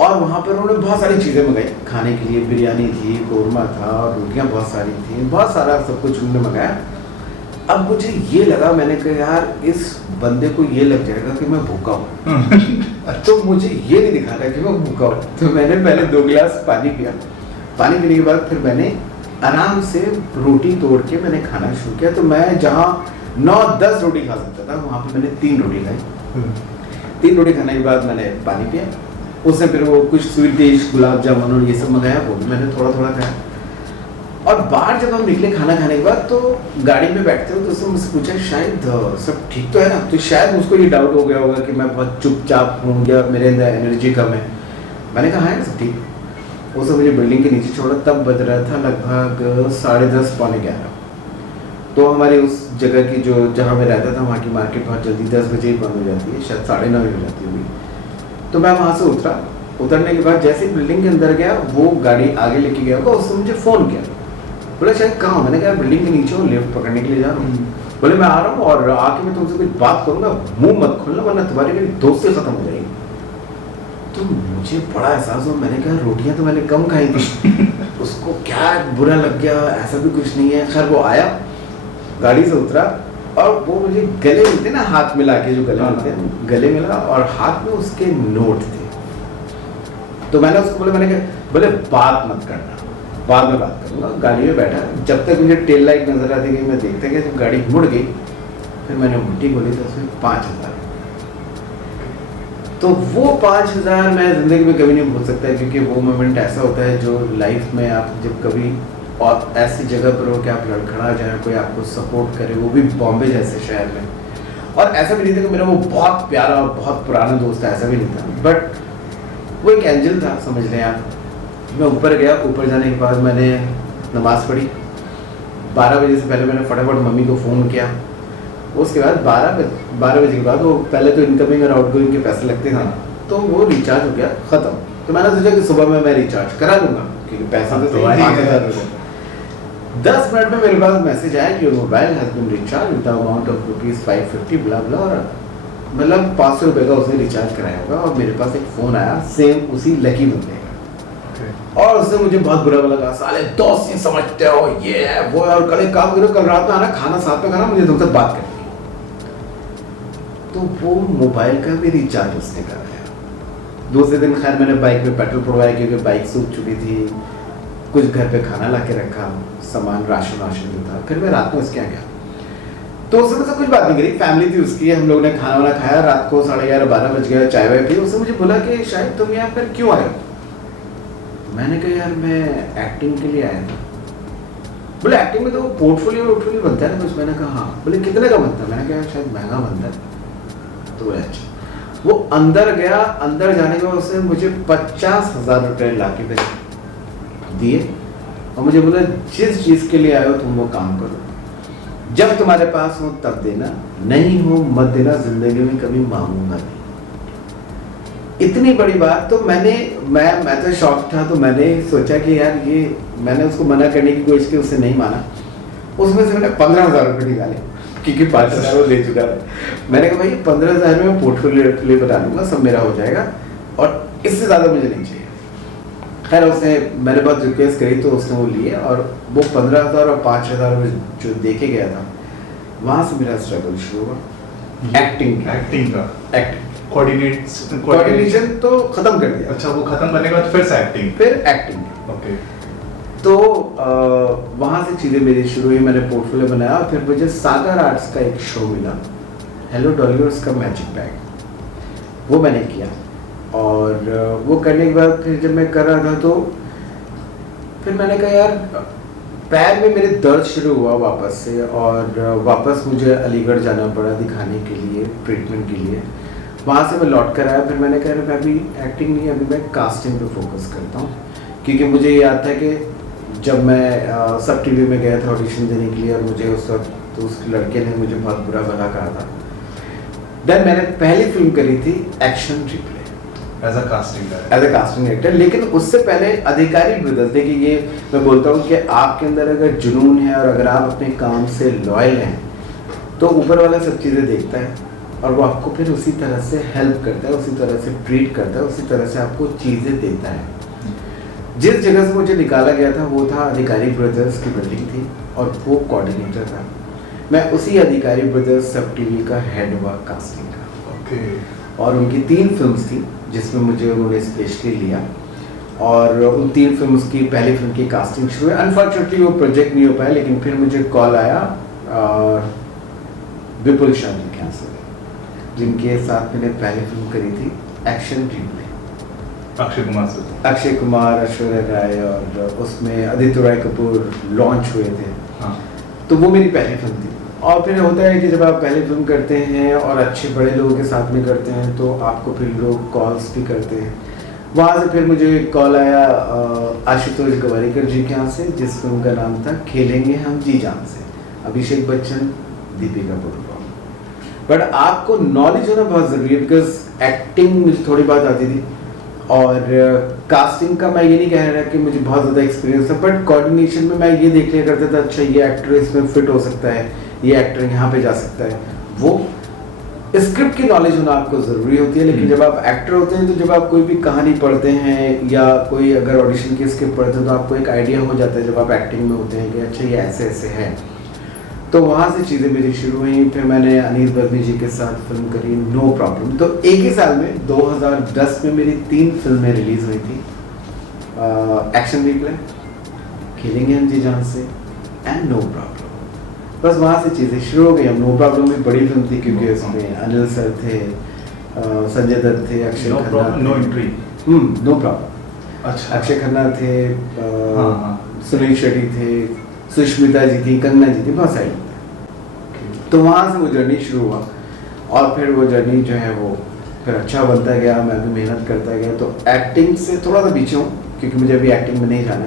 और वहाँ पर उन्होंने बहुत सारी चीज़ें मंगाई खाने के लिए। बिरयानी थी, कौरमा था और रोटियाँ बहुत सारी थी, बहुत सारा सब कुछ उन्होंने मंगाया। अब मुझे ये लगा, मैंने कहा यार इस बंदे को ये लग जाएगा कि मैं भूखा हूँ। तो मुझे ये नहीं दिखा रहा कि मैं भूखा हूँ, तो मैंने पहले 2 गिलास पानी पिया। पानी पीने के बाद फिर मैंने आराम से रोटी तोड़ के मैंने खाना शुरू किया। तो मैं जहाँ 9-10 रोटी खा सकता था, वहाँ पे मैंने 3 रोटी खाई। 3 रोटी खाने के बाद मैंने पानी पिया। उसने फिर वो कुछ स्वीट डिश, गुलाब जामुन और ये सब मंगाया, वो भी मैंने थोड़ा थोड़ा खाया। और बाहर जब हम निकले खाना खाने के बाद, तो गाड़ी में बैठते हो तो उसने मुझसे पूछा शायद सब ठीक तो है ना। तो शायद मुझको ये डाउट हो गया होगा कि मैं बहुत चुपचाप हूँ या मेरे अंदर एनर्जी कम है। मैंने कहा है सब ठीक। उसने मुझे बिल्डिंग के नीचे छोड़ा, तब बज रहा था लगभग 10:30 पौने 11। तो हमारी उस जगह की जो जहाँ मैं रहता था वहाँ की मार्केट बहुत जल्दी 10 बजे ही बंद हो जाती है, शायद 9:30 हो जाती होगी। तो मैं वहाँ से उतरा। उतरने के बाद जैसे ही बिल्डिंग के अंदर गया, वो गाड़ी आगे लेके गया होगा, उसने मुझे फ़ोन किया। बोला शायद कहाँ? मैंने कहा बिल्डिंग के नीचे हूँ, लिफ्ट पकड़ने के लिए जा रहा हूँ। बोले मैं आ रहा हूँ और आके मैं तुमसे कुछ बात करूँगा, मुंह मत खोलना वरना तुम्हारी मेरी दोस्ती खत्म हो जाएगी। तो मुझे बड़ा एहसास हुआ। मैंने कहा रोटियाँ तो मैंने कम खाई थी, उसको क्या बुरा लग गया? ऐसा भी कुछ नहीं है। खैर वो आया, गाड़ी से उतरा और वो मुझे गले मिलते ना, हाथ मिला के जो गले मिलते हैं, गले मिला और हाथ में उसके नोट थे। तो मैंने उसको बोला, मैंने कहा बोले बात मत करना, बाद में बात करूंगा। गाड़ी में बैठा, जब तक मुझे टेल लाइट नजर आती गई मैं देखते गया। जब गाड़ी मुड़ गई फिर मैंने उल्टी बोली तो उसमें 5,000। तो वो 5,000 मैं जिंदगी में कभी नहीं भूल सकता, क्योंकि वो मोमेंट ऐसा होता है जो लाइफ में आप जब कभी और ऐसी जगह पर हो कि आप लड़खड़ा जाए, कोई आपको सपोर्ट करे, वो भी बॉम्बे जैसे शहर में। और ऐसा भी नहीं था कि मेरा वो बहुत प्यारा और बहुत पुराना दोस्त है, ऐसा भी नहीं था, बट वो एक एंजल था, समझ लें आप। मैं ऊपर गया, ऊपर जाने के बाद मैंने नमाज़ पढ़ी। 12 बजे से पहले मैंने फटाफट मम्मी को फ़ोन किया। उसके बाद 12 बजे के बाद वो पहले तो इनकमिंग और आउटगोइंग के पैसे लगते थे, तो वो रिचार्ज हो गया ख़त्म। तो मैंने सोचा कि सुबह में मैं रिचार्ज करा दूंगा, क्योंकि पैसा तो 5,000 रुपये। 10 मिनट में मेरे पास मैसेज आया कि your mobile has been recharge with the amount of ₹550 blah blah, और मतलब 500 रुपये का उसने रिचार्ज कराया होगा। और मेरे पास एक फ़ोन आया सेम उसी लकी बंदे का, और उससे मुझे बहुत बुरा लगा। साले दोस्त ही समझते हो, ये है वो है, और कल एक काम करो, कल रात में आना, खाना साथ में खाना, मुझे तुमसे बात करनी है। तो वो मोबाइल का भी रिचार्ज उसने कराया। दूसरे दिन खैर मैंने बाइक में पेट्रोल पड़वाया, क्योंकि बाइक सूख चुकी थी। कुछ घर पे खाना ला के रखा, सामान राशन जो था। फिर मैं रात में उसके यहाँ गया, तो उसने मुझसे कुछ बात नहीं करी, फैमिली थी उसकी, हम लोग ने खाना वाना खाया। रात को 11:30-12 बज गया, चाय वाय पी। उसने मुझे बोला कि शायद तुम यहाँ पर क्यों आए? मैंने कहा यार मैं एक्टिंग के लिए आया था। बोले एक्टिंग में तो पोर्टफोलियो बनता है ना कुछ? मैंने कहा हाँ। बोले कितने का बनता है? मैंने कहा शायद महंगा बनता है। तो बोले अच्छा। वो अंदर गया, अंदर जाने के बाद उसने मुझे 50,000 रुपये ला के दिए और मुझे बोला जिस चीज़ के लिए आए हो तुम वो काम करो, जब तुम्हारे पास हो तब देना, नहीं हो मत देना, जिंदगी में कभी मांगूंगा नहीं। इतनी बड़ी बात। तो मैं तो शॉक था। तो मैंने सोचा कि यार ये, मैंने उसको मना करने की कोशिश की, उससे नहीं माना। उसमें से मैंने 15,000 रुपये निकाले, क्योंकि 5,000 वो दे चुका था। मैंने कहा भाई 15,000 में मैं पोर्टफोलियो बना लूँगा, सब मेरा हो जाएगा, और इससे ज़्यादा मुझे नहीं चाहिए। खैर उसने, मैंने बहुत रिक्वेस्ट करी तो उसने वो लिए, और वो 15,000 और 5,000 में जो देके गया था, वहाँ से मेरा स्ट्रगल शुरू हुआ। एक्टिंग का कोऑर्डिनेशन तो खत्म कर दिया। अच्छा, वो खत्म करने के बाद फिर एक्टिंग। ओके। तो वहाँ से चीज़ें मेरी शुरू हुई। मैंने पोर्टफोलियो बनाया, फिर मुझे सागर आर्ट्स का एक शो मिला, हेलो डॉलिवर्स का मैजिक बैग, वो मैंने किया। और वो करने के बाद फिर जब मैं कर रहा था तो फिर मैंने कहा यार पैर में मेरे दर्द शुरू हुआ वापस से, और वापस मुझे अलीगढ़ जाना पड़ा दिखाने के लिए, ट्रीटमेंट के लिए। वहाँ से मैं लौट कर आया। फिर मैंने कहा मैं अभी एक्टिंग नहीं, अभी मैं कास्टिंग पे फोकस करता हूँ, क्योंकि मुझे याद था कि जब मैं सब टीवी में गया था ऑडिशन देने के लिए, और मुझे उस वक्त तो उस लड़के ने मुझे बहुत बुरा भला कहा था। देन मैंने पहली फिल्म करी थी Action Replayy as a casting actor. लेकिन उससे पहले अधिकारी ब्रदर्स, देखिए ये मैं बोलता हूँ कि आपके अंदर अगर जुनून है और अगर आप अपने काम से लॉयल हैं, तो ऊपर वाला सब चीज़ें देखता है और वो आपको फिर उसी तरह से हेल्प करता है, उसी तरह से ट्रीट करता है, उसी तरह से आपको चीज़ें देता है। जिस जगह से मुझे निकाला गया था वो था अधिकारी ब्रदर्स की बिल्डिंग थी, और वो कोऑर्डिनेटर था। मैं उसी अधिकारी ब्रदर्स सब टीवी का हेड हुआ कास्टिंग का। ओके। और उनकी 3 फिल्म्स थी जिसमें मुझे उन्होंने स्पेशली लिया, और उन 3 फिल्म्स की पहली फिल्म की कास्टिंग शुरू हुई। अनफॉर्चुनेटली वो प्रोजेक्ट नहीं हो पाया, लेकिन फिर मुझे कॉल आया विपुल शाह जी के यहाँ से, जिनके साथ मैंने पहली फिल्म करी थी एक्शन रिप्ले, अक्षय कुमार से। अक्षय कुमार, ऐश्वर्या राय, और उसमें आदित्य रॉय कपूर लॉन्च हुए थे। हाँ। तो वो मेरी पहली फिल्म थी। और फिर होता है कि जब आप पहली फिल्म करते हैं और अच्छे बड़े लोगों के साथ में करते हैं तो आपको फिर लोग कॉल्स भी करते हैं। वहाँ से फिर मुझे कॉल आया आशुतोष गवारीकर जी के यहाँ से, जिस फिल्म का नाम था खेलेंगे हम जी जान से, अभिषेक बच्चन, दीपिका पादुकोण। बट आपको नॉलेज होना बहुत ज़रूरी है, बिकॉज एक्टिंग मुझे थोड़ी बहुत आती थी, और कास्टिंग का मैं ये नहीं कह रहा कि मुझे बहुत ज़्यादा एक्सपीरियंस था, बट कोऑर्डिनेशन में मैं ये देख लिया करता था, अच्छा ये एक्टर इसमें फिट हो सकता है, ये एक्टर यहाँ पे जा सकता है। वो स्क्रिप्ट की नॉलेज होना आपको ज़रूरी होती है, लेकिन जब आप एक्टर होते हैं तो जब आप कोई भी कहानी पढ़ते हैं या कोई अगर ऑडिशन की स्क्रिप्ट पढ़ते हैं तो आपको एक आइडिया हो जाता है जब आप एक्टिंग में होते हैं कि अच्छा ये ऐसे ऐसे है। तो वहाँ से चीज़ें मेरी शुरू हुई। फिर मैंने अनीस बर्मी जी के साथ फिल्म करी नो प्रॉब्लम। तो एक ही साल में 2010 में मेरी 3 फिल्में रिलीज़ हुई थी, एक्शन रिप्ले, खेलेंगे हम जी जान से, एंड नो प्रॉब्लम। बस वहाँ से चीज़ें शुरू हो गई। अब नो प्रॉब्लम भी बड़ी फिल्म थी क्योंकि उसमें अनिल सर थे, संजय दत्त थे, अक्षय खन्ना थे। No entry. No problem. अच्छा। अक्षय खन्ना थे, हाँ। सुनील शेट्टी थे, सुष्मिता जी थी, कंगना जी थी, बहुत सारे लोग थे। तो वहाँ से वो जर्नी शुरू हुआ, और फिर वो जर्नी जो है वो फिर अच्छा बनता गया, मैं भी मेहनत करता गया। तो एक्टिंग से थोड़ा सा पीछे हूँ क्योंकि मुझे अभी एक्टिंग में नहीं जाना,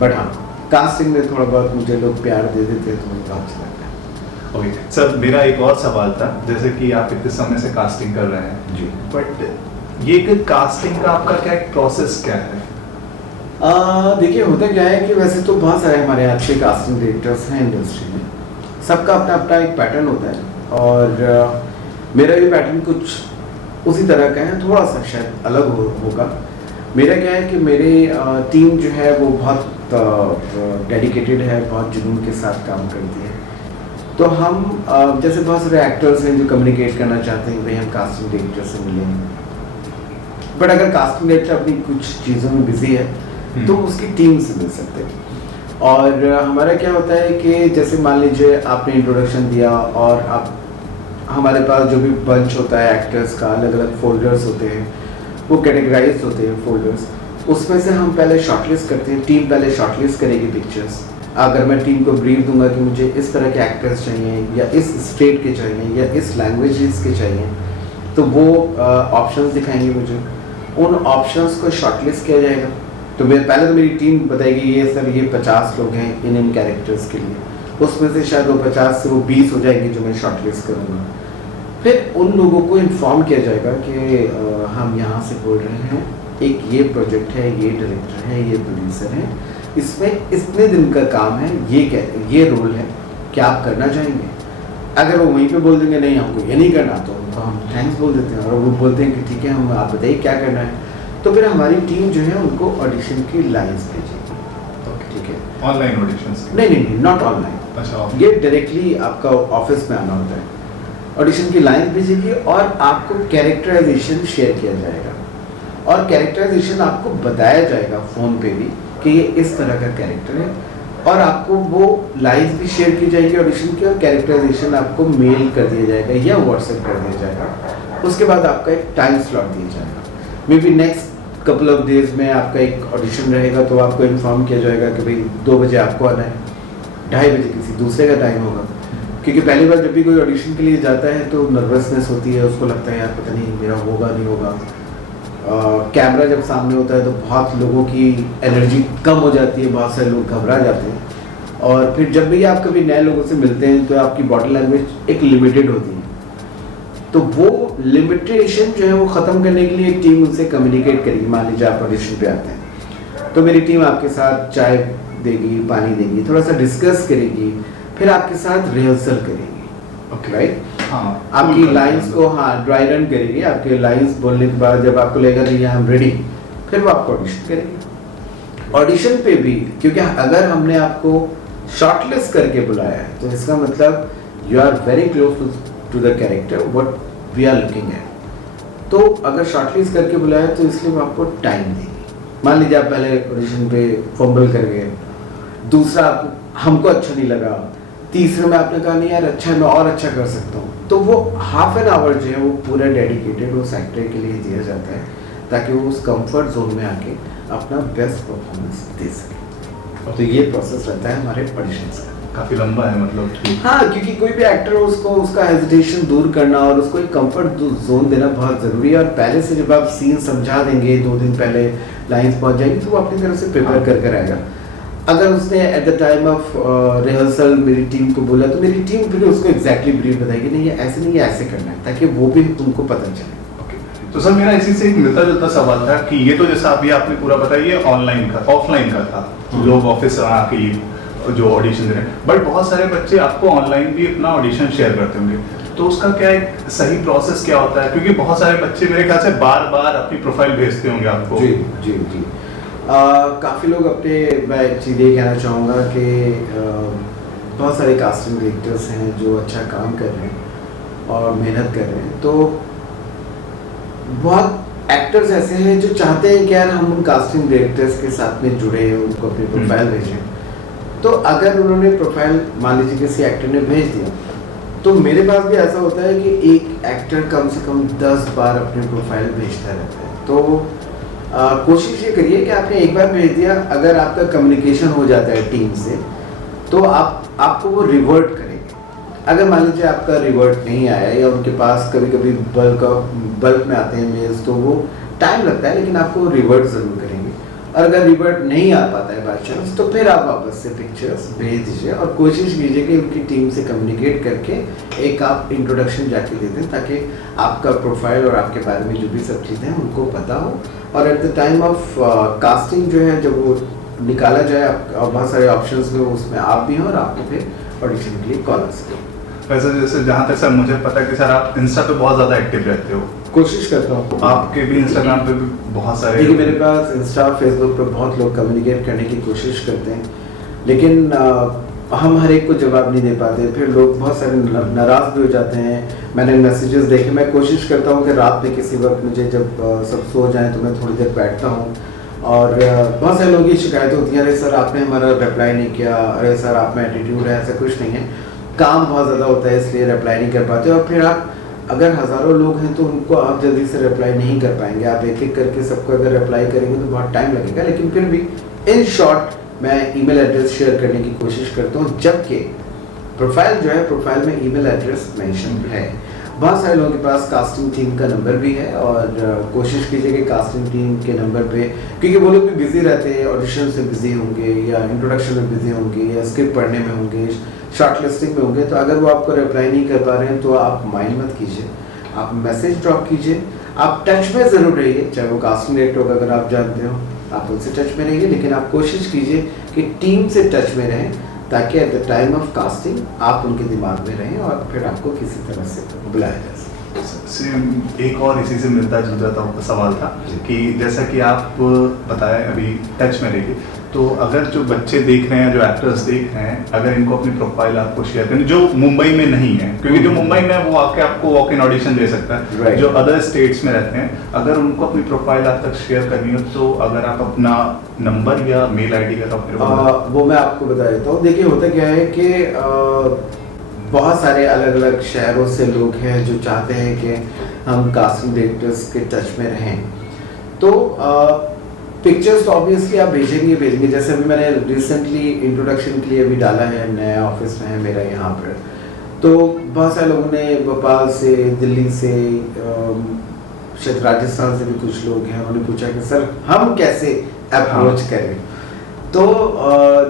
बट हाँ कास्टिंग में थोड़ा बहुत मुझे लोग प्यार दे देते हैं तो मुझे बहुत अच्छा लगता है। ओके सर, मेरा एक और सवाल था, जैसे कि आप इतने समय से कास्टिंग कर रहे हैं जी, बट ये कास्टिंग का आपका क्या एक प्रोसेस क्या है? देखिए होता क्या है कि वैसे तो बहुत सारे हमारे अच्छे कास्टिंग डायरेक्टर्स हैं इंडस्ट्री में, सबका अपना अपना एक पैटर्न होता है, और मेरा भी पैटर्न कुछ उसी तरह का है, थोड़ा सा शायद अलग होगा। मेरा क्या है कि मेरी टीम जो है वो बहुत डेडिकेटेड है, बहुत जुनून के साथ काम करती है। तो हम जैसे बहुत सारे एक्टर्स हैं जो कम्युनिकेट करना चाहते हैं भाई हम कास्टिंग डायरेक्टर से मिलें, बट अगर कास्टिंग डायरेक्टर अपनी कुछ चीज़ों में बिजी है तो उसकी टीम से मिल सकते हैं। और हमारा क्या होता है कि जैसे मान लीजिए आपने इंट्रोडक्शन दिया और आप हमारे पास जो भी बंच होता है एक्टर्स का, अलग अलग फोल्डर्स होते हैं, वो कैटेगराइज होते हैं फोल्डर्स, उसमें से हम पहले शॉर्टलिस्ट करते हैं। टीम पहले शॉर्टलिस्ट करेगी पिक्चर्स। अगर मैं टीम को ब्रीफ दूंगा कि मुझे इस तरह के एक्टर्स चाहिए या इस स्टेट के चाहिए या इस लैंग्वेजेस के चाहिए, तो वो ऑप्शंस दिखाएंगे मुझे, उन ऑप्शंस को शॉर्टलिस्ट किया जाएगा। तो मैं पहले तो मेरी टीम बताएगी ये सर ये 50 लोग हैं इन कैरेक्टर्स के लिए, उसमें से शायद वो 50 से वो 20 हो जाएंगे जो मैं शॉर्टलिस्ट करूँगा। फिर उन लोगों को इन्फॉर्म किया जाएगा कि हम यहाँ से बोल रहे हैं, एक ये प्रोजेक्ट है, ये डायरेक्टर है, ये प्रोड्यूसर है, इसमें इतने दिन का काम है, ये रोल है, क्या आप करना चाहेंगे? अगर वो वहीं पे बोल देंगे नहीं हमको ये नहीं करना, तो उनको हम थैंक्स बोल देते हैं, और वो बोलते हैं कि ठीक है हम आप बताइए क्या करना है। तो फिर हमारी टीम जो है उनको ऑडिशन की लाइन्स भेजेगी। ठीक है, ऑनलाइन ऑडिशंस? नहीं, नॉट ऑनलाइन। अच्छा, ये डायरेक्टली आपका ऑफिस में आना होता है, ऑडिशन की लाइन भेजेगी और आपको कैरेक्टराइजेशन शेयर किया जाएगा, और कैरेक्टराइजेशन आपको बताया जाएगा फ़ोन पे भी कि ये इस तरह का कैरेक्टर है, और आपको वो लाइन्स भी शेयर की जाएगी ऑडिशन की, और कैरेक्टराइजेशन आपको मेल कर दिया जाएगा या व्हाट्सएप कर दिया जाएगा। उसके बाद आपका एक टाइम स्लॉट दिया जाएगा, may be next couple of days में आपका एक ऑडिशन रहेगा, तो आपको इन्फॉर्म किया जाएगा कि भाई 2 बजे आपको आना है, 2:30 बजे किसी दूसरे का टाइम होगा। क्योंकि पहली बार जब भी कोई ऑडिशन के लिए जाता है तो नर्वसनेस होती है, उसको लगता है यार पता नहीं मेरा होगा नहीं होगा। कैमरा जब सामने होता है तो बहुत लोगों की एनर्जी कम हो जाती है, बहुत सारे लोग घबरा जाते हैं, और फिर जब भी आप कभी नए लोगों से मिलते हैं तो आपकी बॉडी लैंग्वेज एक लिमिटेड होती है, तो वो लिमिटेशन जो है वो ख़त्म करने के लिए एक टीम उनसे कम्युनिकेट करेगी। मान लीजिए आप ऑडिशन पे आते हैं तो मेरी टीम आपके साथ चाय देगी, पानी देगी, थोड़ा सा डिस्कस करेगी, फिर आपके साथ रिहर्सल करेगी। ओके राइट, हाँ, आपकी लाइंस को ड्राई रन करेगी। आपके लाइंस बोलने के बाद जब आपको लगेगा नहीं हम रेडी, फिर वो आपको ऑडिशन करेंगे। ऑडिशन पे भी क्योंकि अगर हमने आपको शॉर्टलिस्ट करके बुलाया है तो इसका मतलब you are very close to the character what we are looking at. तो अगर शॉर्टलिस्ट करके बुलाया तो इसलिए वो आपको टाइम देगी। मान लीजिए आप पहले ऑडिशन पे फंबल कर गए, दूसरा हमको अच्छा नहीं लगा, तीसरे में आपने कहा नहीं यार अच्छा है, मैं और अच्छा कर सकता हूँ, तो वो हाफ एन आवर जो है वो पूरा डेडिकेटेड उस एक्टर के लिए दिया जाता है ताकि वो उस कंफर्ट जोन में आके अपना बेस्ट परफॉर्मेंस दे सके। तो ये प्रोसेस रहता है हमारे ऑडिशंस का। काफी लंबा है मतलब कि हाँ, क्योंकि कोई भी एक्टर हो उसको उसका हेजिटेशन दूर करना और उसको एक कंफर्ट जोन देना बहुत ज़रूरी है। और पहले से जब आप सीन समझा देंगे, 2 दिन पहले लाइंस पहुंच जाएंगी तो वो अपनी तरफ से प्रिपेयर कर कर आएगा। अगर उसने at the time of rehearsal मेरी टीम को बोला तो मेरी टीम फिर उसको एग्जैक्टली ब्रीफ बताएगी, नहीं ये ऐसे नहीं, ये ऐसे करना है, ताकि वो भी उनको पता चले। तो सर मेरा इसी से एक मिलता जुलता सवाल था कि ये तो जैसा अभी आपने पूरा बताया ये ऑनलाइन का, ऑफलाइन का था, लोग ऑफिस आके जो ऑडिशन दे रहे हैं, बट बहुत सारे बच्चे आपको ऑनलाइन भी अपना ऑडिशन शेयर करते होंगे, तो उसका क्या एक सही प्रोसेस क्या होता है? क्योंकि बहुत सारे बच्चे मेरे ख्याल से बार बार अपनी प्रोफाइल भेजते होंगे आपको। जी जी जी, काफ़ी लोग अपने, मैं एक चीज़ ये कहना चाहूँगा कि बहुत सारे कास्टिंग डायरेक्टर्स हैं जो अच्छा काम कर रहे हैं और मेहनत कर रहे हैं, तो बहुत एक्टर्स ऐसे हैं जो चाहते हैं कि यार हम उन कास्टिंग डायरेक्टर्स के साथ में जुड़े, उनको अपनी प्रोफाइल भेजें। तो अगर उन्होंने प्रोफाइल मान लीजिए किसी एक्टर ने भेज दिया, तो मेरे पास भी ऐसा होता है कि एक एक्टर कम से कम 10 बार अपनी प्रोफाइल भेजता रहता है। तो कोशिश ये करिए कि आपने एक बार भेज दिया, अगर आपका कम्युनिकेशन हो जाता है टीम से तो आपको वो रिवर्ट करेंगे। अगर मान लीजिए आपका रिवर्ट नहीं आया या उनके पास कभी कभी बल्क में आते हैं मेल्स, तो वो टाइम लगता है, लेकिन आपको रिवर्ट ज़रूर करेंगे। और अगर रिवर्ट नहीं आ पाता है बाई चांस, तो फिर आप वापस से पिक्चर्स भेज दीजिए और कोशिश कीजिए कि उनकी टीम से कम्युनिकेट करके एक आप इंट्रोडक्शन जाके दे दें, ताकि आपका प्रोफाइल और आपके बारे में जो भी सब चीज़ें हैं उनको पता हो। और at the time of casting जो है जब वो निकाला जाए, और बहुत सारे ऑप्शंस में उसमें आप भी हैं और आपको फिर ऑडिशन के लिए कॉल आ सके। वैसे जैसे जहाँ तक सर मुझे पता है कि सर आप इंस्टा पे बहुत ज़्यादा एक्टिव रहते हो। कोशिश करता हूँ। आपके भी इंस्टाग्राम पे भी बहुत सारे, देखिए मेरे पास इंस्टा फेसबुक पे बहुत लोग कम्युनिकेट करने की कोशिश करते हैं, लेकिन हम हर एक को जवाब नहीं दे पाते, फिर लोग बहुत सारे नाराज़ भी हो जाते हैं। मैंने मैसेजेस देखे, मैं कोशिश करता हूँ कि रात में किसी वक्त मुझे जब सब सो जाएं तो मैं थोड़ी देर बैठता हूँ, और बहुत सारे लोगों की शिकायतें होती हैं, अरे सर आपने हमारा रिप्लाई नहीं किया, अरे सर आप में एटीट्यूड है। ऐसा कुछ नहीं है, काम बहुत ज़्यादा होता है इसलिए रिप्लाई नहीं कर पाते। और फिर आप अगर हज़ारों लोग हैं तो उनको आप जल्दी से रिप्लाई नहीं कर पाएंगे। आप एक एक करके सबको अगर रिप्लाई करेंगे तो बहुत टाइम लगेगा, लेकिन फिर भी इन शॉर्ट मैं ईमेल एड्रेस शेयर करने की कोशिश करता हूँ, जबकि प्रोफाइल जो है, प्रोफाइल में ईमेल एड्रेस मेंशन है। बहुत सारे लोगों के पास कास्टिंग टीम का नंबर भी है, और कोशिश कीजिए कि कास्टिंग टीम के नंबर पे, क्योंकि वो लोग भी बिजी रहते हैं, ऑडिशन से बिजी होंगे या इंट्रोडक्शन में बिजी होंगे या स्क्रिप्ट पढ़ने में होंगे, शॉर्ट लिस्टिंग में होंगे, तो अगर वो आपको रिप्लाई नहीं कर पा रहे हैं तो आप माइंड मत कीजिए, आप मैसेज ड्रॉप कीजिए। आप टच में ज़रूर रहिए, चाहे वो कास्टिंग डायरेक्टर होगा, अगर आप जानते हो आप उनसे टच में रहिए, लेकिन आप कोशिश कीजिए कि टीम से टच में रहें, ताकि at the time of casting आप उनके दिमाग में रहें और फिर आपको किसी तरह से बुलाया जा सके। एक और इसी से मिलता जुलता सवाल था कि जैसा कि आप बताएं अभी टच में रहिए, तो अगर जो बच्चे देख रहे हैं, जो एक्टर्स देख रहे हैं, अगर इनको अपनी प्रोफाइल आपको शेयर करनी, जो मुंबई में नहीं है, क्योंकि जो मुंबई में है वो आके आपको वॉक इन ऑडिशन दे सकता है, Right. जो अदर स्टेट्स में रहते हैं, अगर उनको अपनी प्रोफाइल आप तक शेयर करनी हो, तो अगर आप अपना नंबर या मेल आईडी का वो मैं आपको बता देता हूँ। देखिए होता क्या है कि बहुत सारे अलग अलग शहरों से लोग हैं जो चाहते हैं कि हम कास्टिंग डायरेक्टर्स के टच में रहें, तो पिक्चर्स तो ऑब्वियसली आप भेजेंगे। जैसे अभी मैंने रिसेंटली इंट्रोडक्शन के लिए अभी डाला है, नया ऑफिस में है मेरा यहाँ पर, तो बहुत सारे लोगों ने भोपाल से, दिल्ली से, शायद राजस्थान से भी कुछ लोग हैं, उन्होंने पूछा कि सर हम कैसे अप्रोच करें। तो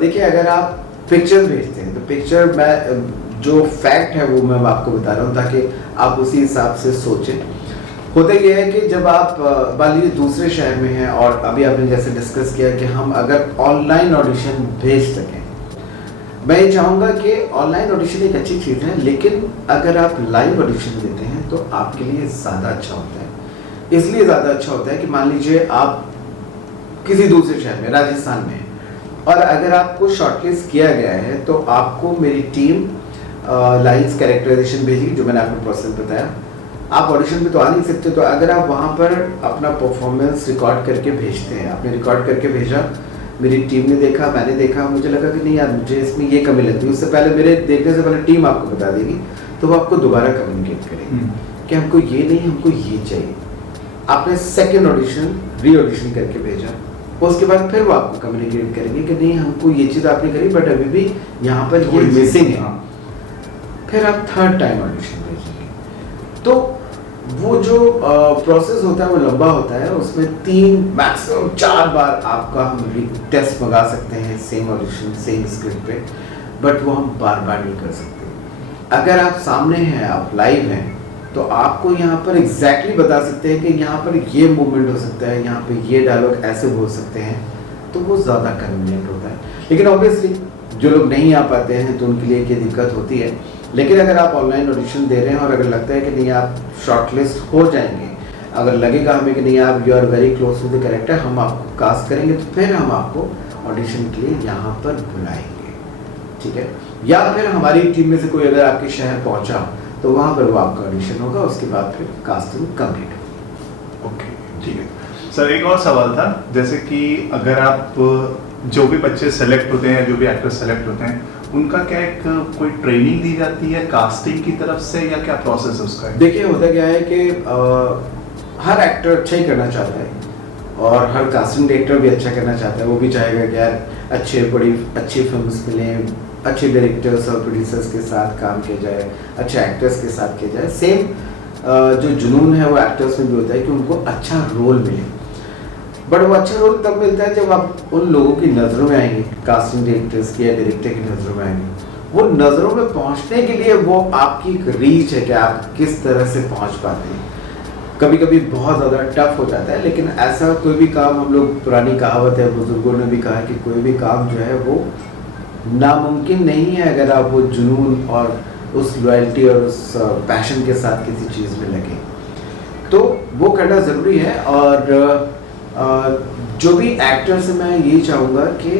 देखिए अगर आप पिक्चर भेजते हैं तो पिक्चर मैं जो फैक्ट है वो मैं आपको बता रहा हूँ, ताकि आप उसी हिसाब से सोचें। होता यह है कि जब आप मान लीजिए दूसरे शहर में हैं, और अभी आपने जैसे डिस्कस किया कि हम अगर ऑनलाइन ऑडिशन भेज सकें, मैं ये चाहूँगा कि ऑनलाइन ऑडिशन एक अच्छी चीज़ है, लेकिन अगर आप लाइव ऑडिशन देते हैं तो आपके लिए ज़्यादा अच्छा होता है। इसलिए ज़्यादा अच्छा होता है कि मान लीजिए आप किसी दूसरे शहर में, राजस्थान में, और अगर आपको शॉर्टलिस्ट किया गया है तो आपको मेरी टीम लाइन्स कैरेक्टराइजेशन भेजेगी, जो मैंने आपको प्रोसेस बताया। आप ऑडिशन पे तो आ नहीं सकते, तो अगर आप वहाँ पर अपना परफॉर्मेंस रिकॉर्ड करके भेजते हैं, आपने रिकॉर्ड करके भेजा, मेरी टीम ने देखा, मैंने देखा, मुझे लगा कि नहीं यार मुझे इसमें ये कमी लगती है, उससे पहले मेरे देखने से पहले टीम आपको बता देगी, तो वो आपको दोबारा कम्युनिकेट करेगी कि हमको ये नहीं, हमको ये चाहिए। आपने सेकेंड ऑडिशन री ऑडिशन करके भेजा, उसके बाद फिर वो आपको कम्युनिकेट करेंगे कि नहीं हमको ये चीज़ आपने करी बट अभी भी यहाँ पर ये मिसिंग है। फिर आप थर्ड टाइम ऑडिशन भेजेंगे। तो वो जो प्रोसेस होता है वो लंबा होता है, उसमें 3 मैक्सिमम 4 बार आपका हम टेस्ट मंगा सकते हैं सेम ऑडिशन सेम स्क्रिप्ट पे, बट वो हम बार बार नहीं कर सकते। अगर आप सामने हैं, आप लाइव हैं, तो आपको यहाँ पर एग्जैक्टली बता सकते हैं कि यहाँ पर ये मूवमेंट हो सकता है, यहाँ पे ये डायलॉग ऐसे बोल सकते हैं, तो वो ज़्यादा कन्वीनियंट होता है। लेकिन ऑब्वियसली जो लोग नहीं आ पाते हैं तो उनके लिए ये दिक्कत होती है। लेकिन अगर आप ऑनलाइन ऑडिशन दे रहे हैं और अगर लगता है कि नहीं आप शॉर्टलिस्ट हो जाएंगे, अगर लगेगा हमें कि नहीं आप you are very close to the character, हम आपको कास्ट करेंगे, तो फिर हम आपको ऑडिशन के लिए यहाँ पर बुलाएंगे, ठीक है। या फिर हमारी टीम में से कोई अगर आपके शहर पहुँचा तो वहाँ पर वो आपका ऑडिशन होगा, उसके बाद फिर कास्टिंग कंप्लीट होगी। ओके, ठीक है सर। एक और सवाल था, जैसे कि अगर आप जो भी बच्चे सेलेक्ट होते हैं, जो भी एक्टर सेलेक्ट होते हैं, उनका क्या एक कोई ट्रेनिंग दी जाती है कास्टिंग की तरफ से, या क्या प्रोसेस है उसका? देखिए होता क्या है कि हर एक्टर अच्छा ही करना चाहता है और हर कास्टिंग डायरेक्टर भी अच्छा करना चाहता है। वो भी चाहेगा कि यार बड़ी अच्छी फिल्म्स मिलें, अच्छे डायरेक्टर्स और प्रोड्यूसर्स के साथ काम किया जाए, अच्छे एक्टर्स के साथ किया जाए। सेम जो जुनून है वो एक्टर्स में भी होता है कि उनको अच्छा रोल मिले, बट वो अच्छा रोल तब मिलता है जब आप उन लोगों की नज़रों में आएंगे, कास्टिंग डायरेक्टर्स की या डायरेक्टर की नज़रों में आएंगे। वो नज़रों में पहुंचने के लिए वो आपकी एक रीच है कि आप किस तरह से पहुंच पाते हैं। कभी कभी बहुत ज़्यादा टफ हो जाता है, लेकिन ऐसा कोई भी काम, हम लोग पुरानी कहावत है, बुजुर्गों ने भी कहा कि कोई भी काम जो है वो नामुमकिन नहीं है अगर आप वो जुनून और उस लॉयल्टी और उस पैशन के साथ किसी चीज़ में लगे, तो वो करना ज़रूरी है। और जो भी एक्टर से मैं यही चाहूँगा कि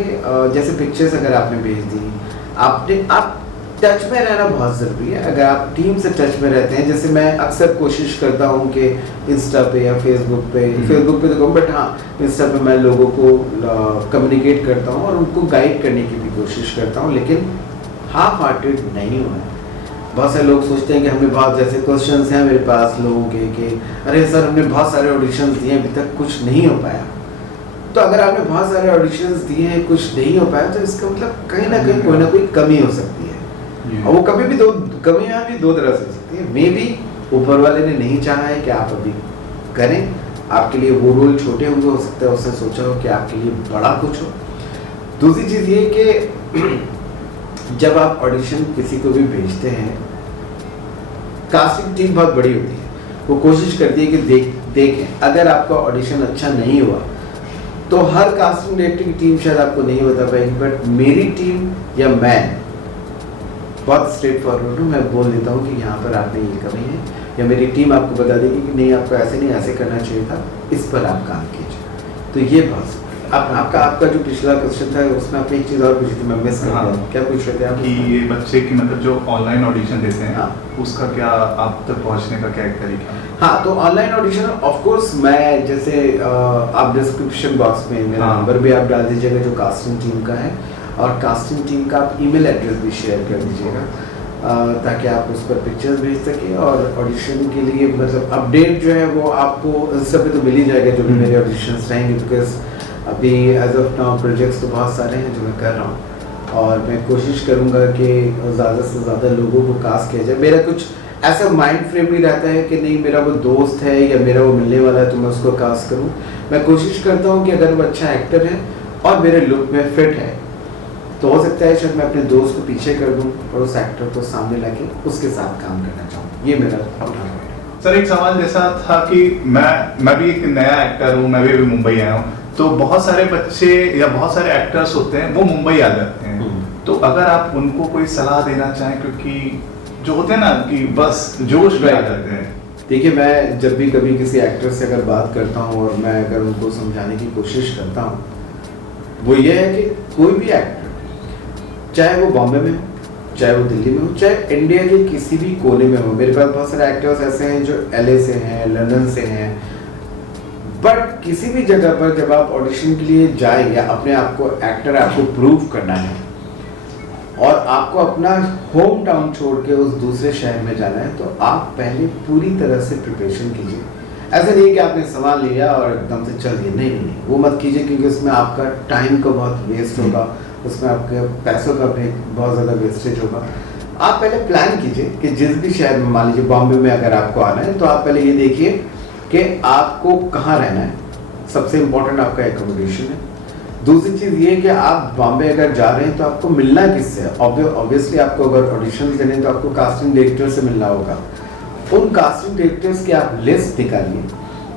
जैसे पिक्चर्स अगर आपने भेज दी, आप टच में रहना बहुत ज़रूरी है। अगर आप टीम से टच में रहते हैं, जैसे मैं अक्सर कोशिश करता हूँ कि इंस्टा पे या फेसबुक पे तो कहूँ, बट हाँ इंस्टा पे मैं लोगों को कम्युनिकेट करता हूँ और उनको गाइड करने की भी कोशिश करता हूँ, लेकिन हाफ हार्टेड नहीं होना है। बहुत सारे लोग सोचते हैं कि हमने बहुत जैसे क्वेश्चंस हैं मेरे पास लोगों के कि अरे सर हमने बहुत सारे ऑडिशंस दिए अभी तक कुछ नहीं हो पाया। तो अगर आपने बहुत सारे ऑडिशंस दिए हैं कुछ नहीं हो पाया, तो इसका मतलब कहीं ना कहीं कोई ना कोई कमी हो सकती है। और वो कभी भी कमियां भी 2 तरह से हो सकती है। मे बी ऊपर वाले ने नहीं चाहा है कि आप अभी करें, आपके लिए वो रोल छोटे होंगे, हो सकता है उसने सोचा हो कि आपके लिए बड़ा कुछ हो। दूसरी चीज़ ये कि जब आप ऑडिशन किसी को भी भेजते हैं, कास्टिंग टीम बहुत बड़ी होती है, वो कोशिश करती है कि देखें अगर आपका ऑडिशन अच्छा नहीं हुआ तो हर कास्टिंग डायरेक्टर की टीम शायद आपको नहीं बता पाएगी, बट मेरी टीम या मैं बहुत स्ट्रेट फॉरवर्ड हूँ, मैं बोल देता हूँ कि यहाँ पर आप में ये कमी है, या मेरी टीम आपको बता देगी कि नहीं आपको ऐसे नहीं ऐसे करना चाहिए था, इस पर आप काम कीजिए। तो ये बहुत आपका जो पिछला क्वेश्चन था उसमें आपने एक चीज़ और पूछी थी, मैं मिस कर गया। क्या पूछ रहे थे आप? कि ये बच्चे की मतलब जो ऑनलाइन ऑडिशन देते हैं, हाँ, उसका क्या आप तक पहुंचने का क्या एक तरीका है? हाँ, तो ऑनलाइन ऑडिशन ऑफ कोर्स मैं जैसे आप डिस्क्रिप्शन बॉक्स में मेरा नंबर भी आप डाल दीजिएगा जो कास्टिंग टीम का है, और कास्टिंग टीम का आप ईमेल एड्रेस भी शेयर कर दीजिएगा ताकि आप उस पर पिक्चर्स भेज सकें। और ऑडिशन के लिए मतलब अपडेट जो है वो आपको इंस्टा पे तो मिल ही जाएगा जो भी मेरे ऑडिशंस रहेंगे, बिकॉज अभी एज ऑफ नाउ प्रोजेक्ट्स तो बहुत सारे हैं जो मैं कर रहा हूँ, और मैं कोशिश करूँगा कि ज़्यादा से ज़्यादा लोगों को कास्ट किया जाए। मेरा कुछ ऐसा माइंड फ्रेम नहीं रहता है कि नहीं मेरा वो दोस्त है या मेरा वो मिलने वाला है तो मैं उसको कास्ट करूँ। मैं कोशिश करता हूँ कि अगर वो अच्छा एक्टर है और मेरे लुक में फिट है तो हो सकता है शायद मैं अपने दोस्त को पीछे कर दूँ और उस एक्टर को सामने लाके उसके साथ काम करना चाहूँ। ये मेरा अपना है। सर एक सवाल जैसा था कि मैं भी एक नया एक्टर हूँ, मैं भी मुंबई आया हूँ, तो बहुत सारे बच्चे या बहुत सारे एक्टर्स होते हैं वो मुंबई आ जाते हैं, तो अगर आप उनको कोई सलाह देना चाहें, क्योंकि जो होते हैं ना कि बस जोश में आ जाते हैं। देखिए मैं जब भी कभी किसी एक्टर से अगर बात करता हूँ और मैं अगर उनको समझाने की कोशिश करता हूँ, वो ये है कि कोई भी एक्टर चाहे वो बॉम्बे में हो, चाहे वो दिल्ली में हो चाहे इंडिया के किसी भी कोने में हो। मेरे पास बहुत सारे एक्टर्स ऐसे हैं जो LA से हैं, लंदन से हैं, बट किसी भी जगह पर जब आप ऑडिशन के लिए जाए या अपने आप को एक्टर आपको प्रूव करना है और आपको अपना होम टाउन छोड़ के उस दूसरे शहर में जाना है, तो आप पहले पूरी तरह से प्रिपरेशन कीजिए। ऐसा नहीं है कि आपने सामान लिया और एकदम से चल दिए, नहीं नहीं नहीं, वो मत कीजिए, क्योंकि उसमें आपका टाइम का बहुत वेस्ट होगा, उसमें आपके पैसों का भी बहुत ज़्यादा वेस्टेज होगा। आप पहले प्लान कीजिए कि जिस भी शहर में, मान लीजिए बॉम्बे में अगर आपको आना है, तो आप पहले ये देखिए कि आपको कहाँ रहना है। सबसे इम्पोर्टेंट आपका एकोमोडेशन है। दूसरी चीज़ ये है कि आप बॉम्बे अगर जा रहे हैं तो आपको मिलना किससे है। ऑब्वियसली आपको अगर ऑडिशन देने हैं तो आपको कास्टिंग डायरेक्टर से मिलना होगा। उन कास्टिंग डायरेक्टर्स की आप लिस्ट निकालिए,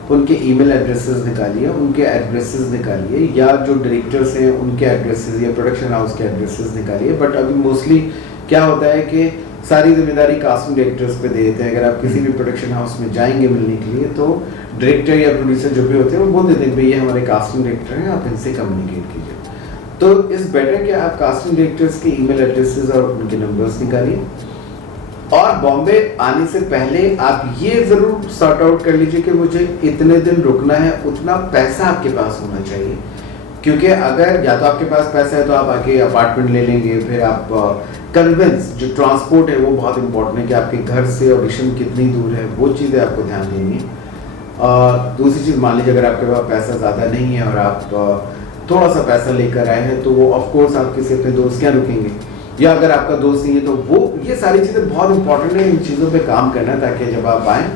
उनके ईमेल एड्रेसेस निकालिए, उनके एड्रेसेस निकालिए, या जो डायरेक्टर्स हैं उनके एड्रेसेस या प्रोडक्शन हाउस के एड्रेसेस निकालिए। बट अभी मोस्टली क्या होता है कि सारी जिम्मेदारी कास्टिंग डायरेक्टर्स पे दे देते हैं। अगर आप किसी भी प्रोडक्शन हाउस में जाएंगे मिलने के लिए, तो डायरेक्टर या प्रोड्यूसर जो भी होते हैं वो बोल देते हैं भाई ये हमारे कास्टिंग डायरेक्टर हैं, आप इनसे कम्युनिकेट कीजिए। तो इस बेटर कि आप कास्टिंग डायरेक्टर्स के ईमेल एड्रेसेस और उनके नंबर्स निकालिए। और बॉम्बे आने से पहले आप ये ज़रूर सॉर्ट आउट कर लीजिए कि मुझे इतने दिन रुकना है, उतना पैसा आपके पास होना चाहिए। क्योंकि अगर या तो आपके पास पैसा है तो आप आके अपार्टमेंट ले लेंगे, फिर आप कन्वेंस जो ट्रांसपोर्ट है वो बहुत इंपॉर्टेंट है कि आपके घर से ऑडिशन कितनी दूर है, वो चीज़ें आपको ध्यान देंगी। दूसरी चीज़, मान लीजिए अगर आपके पास पैसा ज़्यादा नहीं है और आप थोड़ा सा पैसा लेकर आए हैं, तो वो ऑफकोर्स आप किसी अपने दोस्त क्या रुकेंगे, या अगर आपका दोस्त नहीं है तो वो, ये सारी चीज़ें बहुत इंपॉर्टेंट है। इन चीज़ों पे काम करना ताकि जब आप आएँ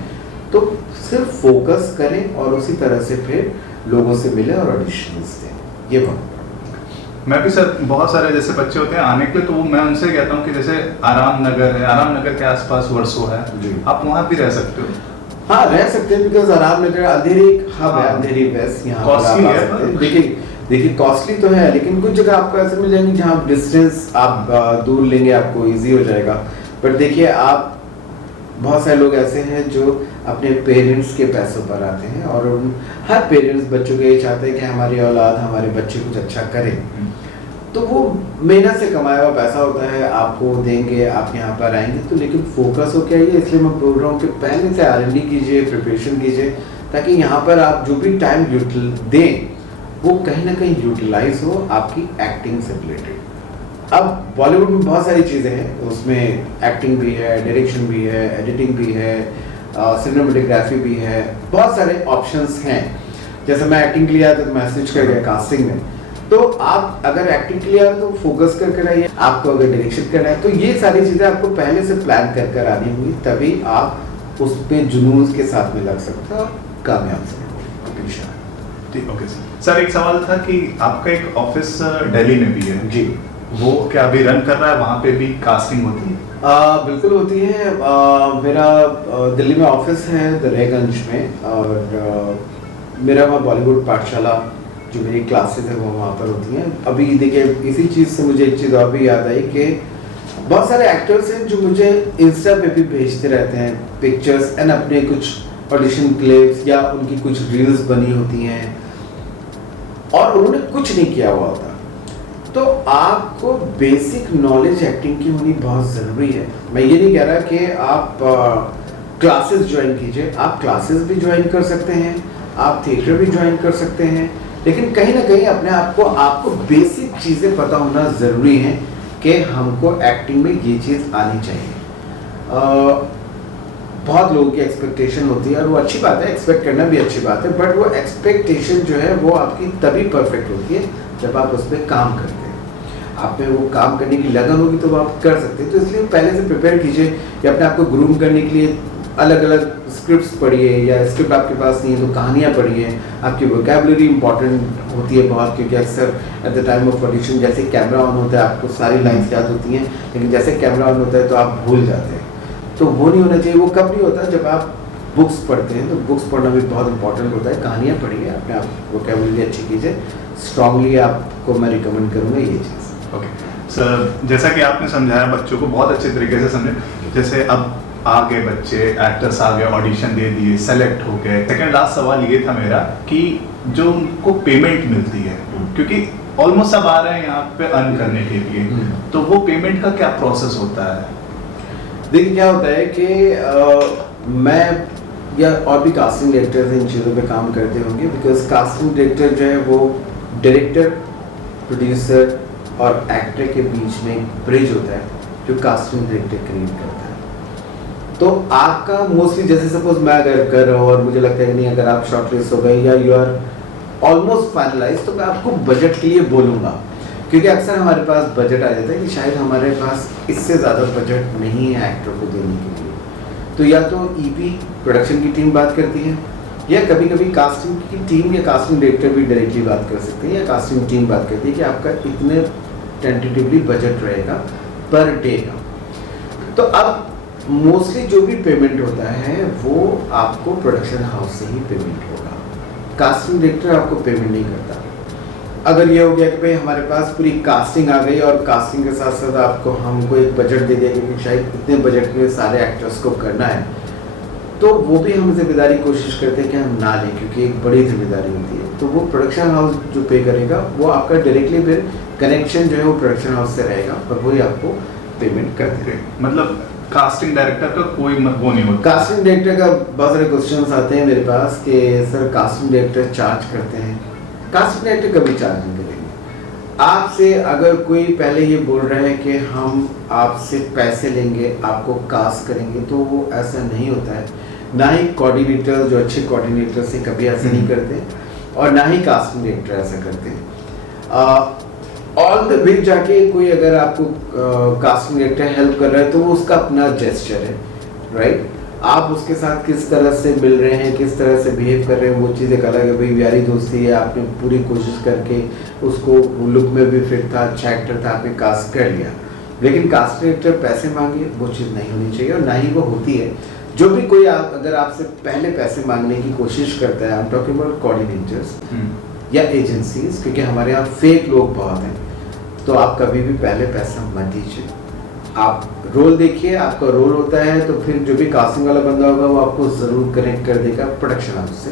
तो सिर्फ फोकस करें और उसी तरह से फिर लोगों से मिले और ऑडिशंस दें। ये बहुत मैं भी सर, बहुत सारे जैसे बच्चे होते हैं आने के लिए, तो वो मैं उनसे कहता हूँ कि जैसे आराम नगर है, आराम नगर के आसपास वर्सो है, आप वहाँ भी रह सकते हो। हाँ, रह सकते हैं, बिकॉज आराम नगर अंधेरी एक हब है, अंधेरी वेस्ट, यहाँ कॉस्टली है। देखिए कॉस्टली तो है, लेकिन कुछ जगह आपको ऐसे मिल जाएंगे जहाँ डिस्टेंस आप दूर लेंगे आपको इजी हो जाएगा। बट देखिए, आप बहुत सारे लोग ऐसे हैं जो अपने पेरेंट्स के पैसों पर आते हैं, और हर पेरेंट्स बच्चों के ये चाहते हैं कि हमारी औलाद, हमारे बच्चे कुछ अच्छा करें, तो वो मेहनत से कमाया हुआ पैसा होता है, आपको देंगे, आप यहाँ पर आएंगे तो, लेकिन फोकस हो क्या ये, इसलिए मैं बोल रहा हूँ कि पहले से R&D कीजिए, प्रिपरेशन कीजिए, ताकि यहाँ पर आप जो भी टाइम दें वो कहीं ना कहीं यूटिलाइज हो आपकी एक्टिंग से रिलेटेड। अब बॉलीवुड में बहुत सारी चीज़ें हैं, उसमें एक्टिंग भी है, डायरेक्शन भी है, एडिटिंग भी है, सिनेमेटोग्राफी भी है, बहुत सारे ऑप्शंस हैं। जैसे मैं एक्टिंग के लिए आया तो मैं स्विच कर गया कास्टिंग में, तो आप अगर एक्टिंग के लिए आए तो फोकस कर आइए, आपको अगर डायरेक्शन करना है तो ये सारी चीज़ें आपको पहले से प्लान कर आनी होंगी, तभी आप उस पर जुनून के साथ में लग सकते हैं और कामयाब सकते हैं। ठीक, ओके सर, एक सवाल था कि आपका एक ऑफिस दिल्ली में भी है जी, वो क्या अभी रन कर रहा है, वहाँ पे भी कास्टिंग होती है? बिल्कुल होती है। मेरा दिल्ली में ऑफिस है दरियागंज में, और मेरा वहाँ बॉलीवुड पाठशाला जो मेरी क्लासेस है वो वहाँ पर होती हैं। अभी देखिए, इसी चीज़ से मुझे एक चीज़ और भी याद आई कि बहुत सारे एक्टर्स हैं जो मुझे इंस्टा पे भी भेजते रहते हैं पिक्चर्स एंड अपने कुछ ऑडिशन क्लिप्स या उनकी कुछ रील्स बनी होती हैं और उन्होंने कुछ नहीं किया हुआ होता। तो आपको बेसिक नॉलेज एक्टिंग की होनी बहुत ज़रूरी है। मैं ये नहीं कह रहा कि आप क्लासेस ज्वाइन कीजिए, आप क्लासेस भी ज्वाइन कर सकते हैं, आप थिएटर भी ज्वाइन कर सकते हैं, लेकिन कहीं ना कहीं अपने आप को आपको बेसिक चीज़ें पता होना ज़रूरी है कि हमको एक्टिंग में ये चीज़ आनी चाहिए। बहुत लोगों की एक्सपेक्टेशन होती है और वो अच्छी बात है, एक्सपेक्ट करना भी अच्छी बात है, बट वो एक्सपेक्टेशन जो है वो आपकी तभी परफेक्ट होती है जब आप उस पर काम करते हैं। आप में वो काम करने की लगन होगी तो वो आप कर सकते हैं। तो इसलिए पहले से प्रिपेयर कीजिए कि अपने आप को ग्रूम करने के लिए अलग अलग स्क्रिप्ट्स पढ़िए, या स्क्रिप्ट आपके पास नहीं है तो कहानियाँ पढ़िए। आपकी वोकैबुलरी इंपॉर्टेंट होती है बहुत, क्योंकि अक्सर at the time of audition जैसे कैमरा ऑन होता है आपको सारी लाइन्स याद होती हैं, लेकिन जैसे कैमरा ऑन होता है तो आप भूल जाते हैं। तो वो नहीं होना चाहिए। वो कब नहीं होता, जब आप बुक्स पढ़ते हैं, तो बुक्स पढ़ना भी बहुत इंपॉर्टेंट होता है। कहानियाँ पढ़िए, अपने आप वोकैबुलरी अच्छी कीजिए। स्ट्रांगली आपको मैं रिकमेंड करूँगा ये चीज़। ओके सर, जैसा कि आपने समझाया बच्चों को बहुत अच्छे तरीके से समझे, जैसे अब आ गए बच्चे, एक्टर्स आ गए, ऑडिशन दे दिए, सेलेक्ट हो गए। सेकंड लास्ट सवाल ये था मेरा कि जो उनको पेमेंट मिलती है, क्योंकि ऑलमोस्ट सब आ रहे हैं यहाँ पे अर्न करने के लिए, तो वो पेमेंट का क्या प्रोसेस होता है? देखिए क्या होता है कि मैं या और भी कास्टिंग डायरेक्टर्स इन चीज़ों पे काम करते होंगे, बिकॉज कास्टिंग डायरेक्टर जो है वो डायरेक्टर, प्रोड्यूसर और एक्टर के बीच में एक ब्रिज होता है जो कास्टिंग डायरेक्टर क्रिएट करता है। तो आपका मोस्टली जैसे सपोज मैं अगर कर रहा हूँ और मुझे लगता है कि नहीं अगर आप शॉर्टलिस्ट हो गए या यू आर ऑलमोस्ट फाइनलाइज, तो मैं आपको बजट के लिए बोलूँगा, क्योंकि अक्सर हमारे पास बजट आ जाता है कि शायद हमारे पास इससे ज़्यादा बजट नहीं है एक्टर को देने के लिए। तो या तो ईपी प्रोडक्शन की टीम बात करती है, या कभी कभी कास्टिंग की टीम या कास्टिंग डायरेक्टर भी डायरेक्टली बात कर सकते हैं, या कास्टिंग टीम बात करती है कि आपका इतने टेंटेटिवली बजट रहेगा पर डे का। तो अब मोस्टली जो भी पेमेंट होता है वो आपको प्रोडक्शन हाउस से ही पेमेंट होगा, कास्टिंग डायरेक्टर आपको पेमेंट नहीं करता। अगर ये हो गया कि भाई हमारे पास पूरी कास्टिंग आ गई और कास्टिंग के साथ साथ आपको हमको एक बजट दे दिया क्योंकि शायद इतने बजट में सारे एक्टर्स को करना है, तो वो भी हम जिम्मेदारी कोशिश करते हैं कि हम ना लें, क्योंकि एक बड़ी जिम्मेदारी होती है। तो वो प्रोडक्शन हाउस जो पे करेगा वो आपका डायरेक्टली फिर कनेक्शन जो है वो प्रोडक्शन हाउस से रहेगा और वही आपको पेमेंट कर देंगे। मतलब कास्टिंग डायरेक्टर का कोई वो नहीं होता? कास्टिंग डायरेक्टर का बहुत सारे क्वेश्चंस आते हैं मेरे पास कि सर कास्टिंग डायरेक्टर चार्ज करते हैं। कास्टिंग डायरेक्टर कभी चार्ज नहीं करेंगे आपसे। अगर कोई पहले ये बोल रहा है कि हम आपसे पैसे लेंगे, आपको कास्ट करेंगे, तो वो ऐसा नहीं होता है। ना ही कोऑर्डिनेटर, जो अच्छे कोऑर्डिनेटर से कभी ऐसा नहीं करते, और ना ही कास्टिंग डायरेक्टर ऐसा करते हैं। ऑल द वे जाके कोई अगर आपको कास्टिंग डायरेक्टर हेल्प कर रहा है तो वो उसका अपना जेस्चर है, राइट? आप उसके साथ किस तरह से मिल रहे हैं, किस तरह से बिहेव कर रहे हैं, वो चीज़ एक अलग है। भाई यारी दोस्ती है, आपने पूरी कोशिश करके उसको लुक में भी फिट था, अच्छा एक्टर था, आपने कास्ट कर लिया, लेकिन कास्ट डायरेक्टर पैसे मांगे, वो चीज़ नहीं होनी चाहिए और ना ही वो होती है। जो भी कोई अगर आपसे पहले पैसे मांगने की कोशिश करता है, I am talking about coordinators या एजेंसीज, क्योंकि हमारे यहाँ फेक लोग बहुत हैं, तो आप कभी भी पहले पैसा मत दीजिए। आप रोल देखिए, आपका रोल होता है तो फिर जो भी कास्टिंग वाला बंदा होगा वो आपको ज़रूर कनेक्ट कर देगा प्रोडक्शन हाउस से,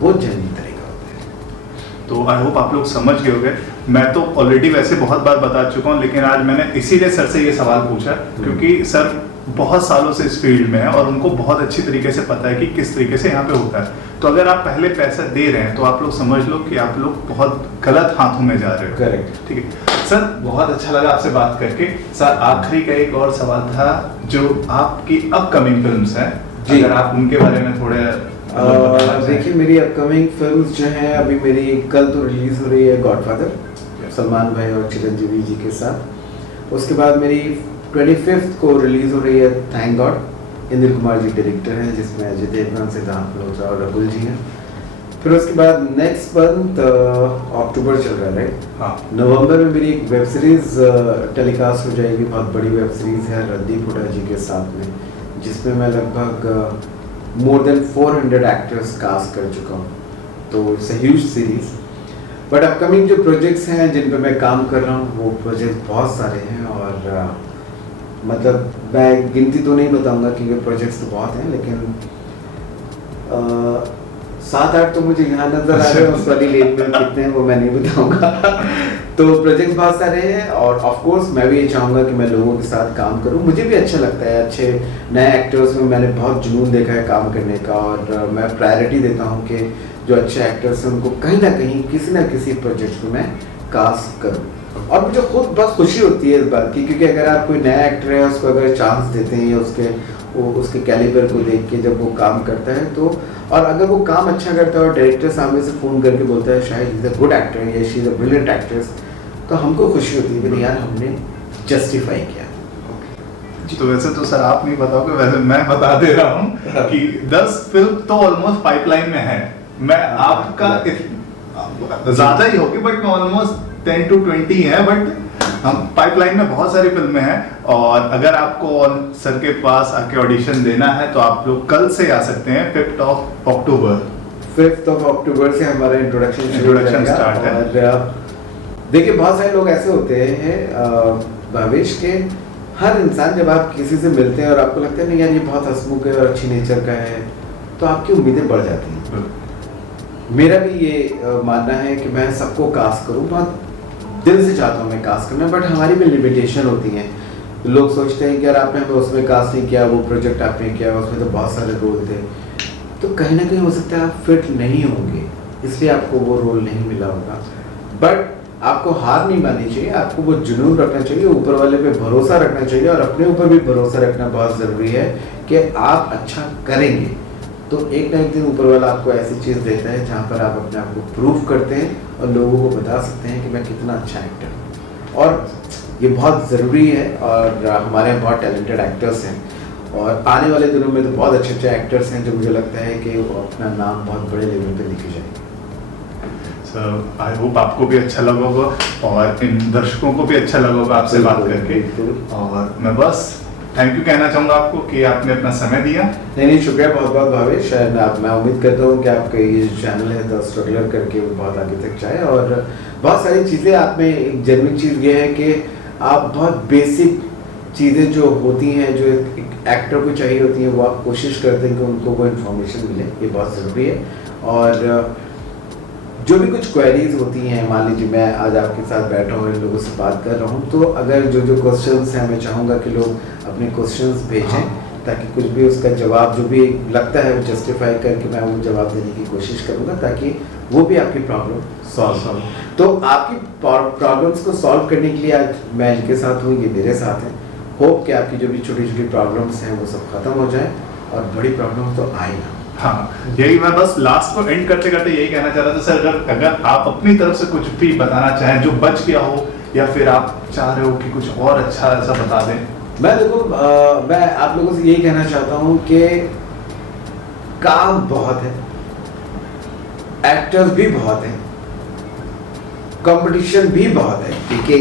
वो जेन्युइन तरीका होता है। तो आई होप आप लोग समझ गए होंगे। मैं तो ऑलरेडी वैसे बहुत बार बता चुका हूँ, लेकिन आज मैंने इसीलिए सर से ये सवाल पूछा क्योंकि सर बहुत सालों से इस फील्ड में है और उनको बहुत अच्छी तरीके से पता है कि किस तरीके से यहाँ पे होता है। तो अगर आप पहले पैसा दे रहे हैं तो आप लोग समझ लो कि आप लोग बहुत गलत हाथों में जा रहे हो। करेक्ट, ठीक है सर, बहुत अच्छा लगा आपसे बात करके। सर आखिरी का एक और सवाल था, जो आपकी अपकमिंग फिल्म्स हैं, अगर आप उनके बारे में थोड़े देखिए मेरी अपकमिंग फिल्म्स जो हैं, अभी मेरी कल तो रिलीज हो रही है गॉडफादर, सलमान भाई और चिरंजीवी जी के साथ। उसके बाद मेरी 25 को रिलीज हो रही है thank God, Indra Kumar ji director हैं, जिसमें अजय देवगन, सिद्धार्थ मल्होत्रा और रकुल जी हैं। फिर उसके बाद नेक्स्ट मंथ अक्टूबर चल रहा है, राइट? हाँ, नवंबर में मेरी एक वेब सीरीज टेलीकास्ट हो जाएगी, बहुत बड़ी वेब सीरीज है रणदीप हुडा जी के साथ में, जिसमें मैं लगभग मोर देन 400 एक्टर्स कास्ट कर चुका हूँ। तो it's a huge series. But upcoming जो प्रोजेक्ट्स हैं जिन पे मैं काम कर रहा हूँ, वो प्रोजेक्ट बहुत सारे हैं और मतलब मैं गिनती तो नहीं बताऊंगा क्योंकि प्रोजेक्ट्स तो बहुत हैं, लेकिन 7-8 तो मुझे यहाँ नजर आ रहे हैं, उस वाली लेन में कितने हैं वो मैं नहीं बताऊंगा। तो प्रोजेक्ट्स बहुत सारे हैं और ऑफ कोर्स मैं भी ये चाहूँगा कि मैं लोगों के साथ काम करूँ। मुझे भी अच्छा लगता है, अच्छे नए एक्टर्स में मैंने बहुत जुनून देखा है काम करने का, और मैं प्रायोरिटी देता हूँ कि जो अच्छे एक्टर्स हैं उनको कहीं ना कहीं किसी ना किसी प्रोजेक्ट में मैं कास्ट करूँ। और मुझे खुद बहुत खुशी होती है इस बात की, क्योंकि अगर आप कोई नया एक्टर है उसको अगर चांस देते हैं या उसके कैलिबर को देख के जब वो काम करता है तो, और अगर वो काम अच्छा करता है और डायरेक्टर सामने से फ़ोन करके बोलता है शायद इज़ अ गुड एक्टर या she is a brilliant actress, तो हमको खुशी होती है कि यार हमने जस्टिफाई किया। तो वैसे तो सर आप नहीं बताओगे, वैसे मैं बता दे रहा हूँ कि 10 फिल्म तो ऑलमोस्ट पाइपलाइन में है। मैं आपका ज़्यादा ही होगी बट ऑलमोस्ट 10 to 20 है, बट हम पाइपलाइन में बहुत सारी फिल्में हैं। और अगर आपको सर के पास आके ऑडिशन देना है तो आप लोग कल से आ सकते हैं, 5 अक्टूबर से हमारा इंट्रोडक्शन स्टार्ट है। और देखिए बहुत सारे लोग ऐसे होते हैं भविष्य के, हर इंसान जब आप किसी से मिलते हैं और आपको लगता है नहीं यार ये बहुत हंसमुख है और अच्छी नेचर का है, तो आपकी उम्मीदें बढ़ जाती हैं। मेरा भी ये मानना है कि मैं सबको कास्ट करूँ, बहुत दिल से चाहता हूँ मैं कास्ट करना, बट हमारी भी लिमिटेशन होती हैं। लोग सोचते हैं कि यार आपने हमें उसमें कास्ट नहीं किया, वो प्रोजेक्ट आपने किया उसमें तो बहुत सारे रोल थे, तो कहीं ना कहीं हो सकता है आप फिट नहीं होंगे, इसलिए आपको वो रोल नहीं मिला होगा। बट आपको हार नहीं माननी चाहिए, आपको वो जुनून रखना चाहिए, ऊपर वाले पे भरोसा रखना चाहिए और अपने ऊपर भी भरोसा रखना बहुत ज़रूरी है कि आप अच्छा करेंगे तो एक ना एक दिन ऊपर वाला आपको ऐसी चीज़ देता है जहाँ पर आप अपने आप को प्रूव करते हैं और लोगों को बता सकते हैं कि मैं कितना अच्छा एक्टर हूँ। और ये बहुत ज़रूरी है और हमारे यहाँ बहुत टैलेंटेड एक्टर्स हैं और आने वाले दिनों में तो बहुत अच्छे अच्छे एक्टर्स हैं जो मुझे लगता है कि वो अपना नाम बहुत बड़े लेवल पे लेके जाएंगे। सर आई होप आपको भी अच्छा लगा होगा और इन दर्शकों को भी अच्छा लगा होगा आपसे बात करके, और मैं बस थैंक यू कहना चाहूँगा आपको कि आपने अपना समय दिया। नहीं शुक्रिया बहुत बहुत भावेश। मैं उम्मीद करता हूँ कि आपका ये चैनल है द स्ट्रगलर करके वो बहुत आगे तक जाए और बहुत सारी चीज़ें आप में एक जेन्युइन चीज़ ये है कि आप बहुत बेसिक चीज़ें जो होती हैं जो एक एक्टर को चाहिए होती हैं वो आप कोशिश करते हैं कि उनको वो इन्फॉर्मेशन मिले, ये बहुत ज़रूरी है। और जो भी कुछ क्वेरीज होती हैं, मान लीजिए मैं आज आपके साथ बैठा हूँ इन लोगों से बात कर रहा हूँ, तो अगर जो जो क्वेश्चंस हैं मैं चाहूँगा कि लोग अपने क्वेश्चंस भेजें ताकि कुछ भी उसका जवाब जो भी लगता है वो जस्टिफाई करके मैं वो जवाब देने की कोशिश करूँगा ताकि वो भी आपकी प्रॉब्लम सॉल्व हो। तो आपकी प्रॉब्लम्स को सॉल्व करने के लिए आज मैं इनके साथ हूँ, ये मेरे साथ हैं। होप कि आपकी जो भी छोटी छोटी प्रॉब्लम्स हैं वो सब खत्म हो जाए और बड़ी प्रॉब्लम तो आए ना। हाँ, यही मैं बस लास्ट को एंड करते करते यही कहना चाह रहा था सर, अगर आप अपनी तरफ से कुछ भी बताना चाहें जो बच गया हो या फिर आप चाह रहे हो कि कुछ और अच्छा ऐसा बता दें। मैं देखो मैं आप लोगों से यही कहना चाहता हूँ कि काम बहुत है, एक्टर्स भी बहुत हैं, कंपटीशन भी बहुत है, ठीक है।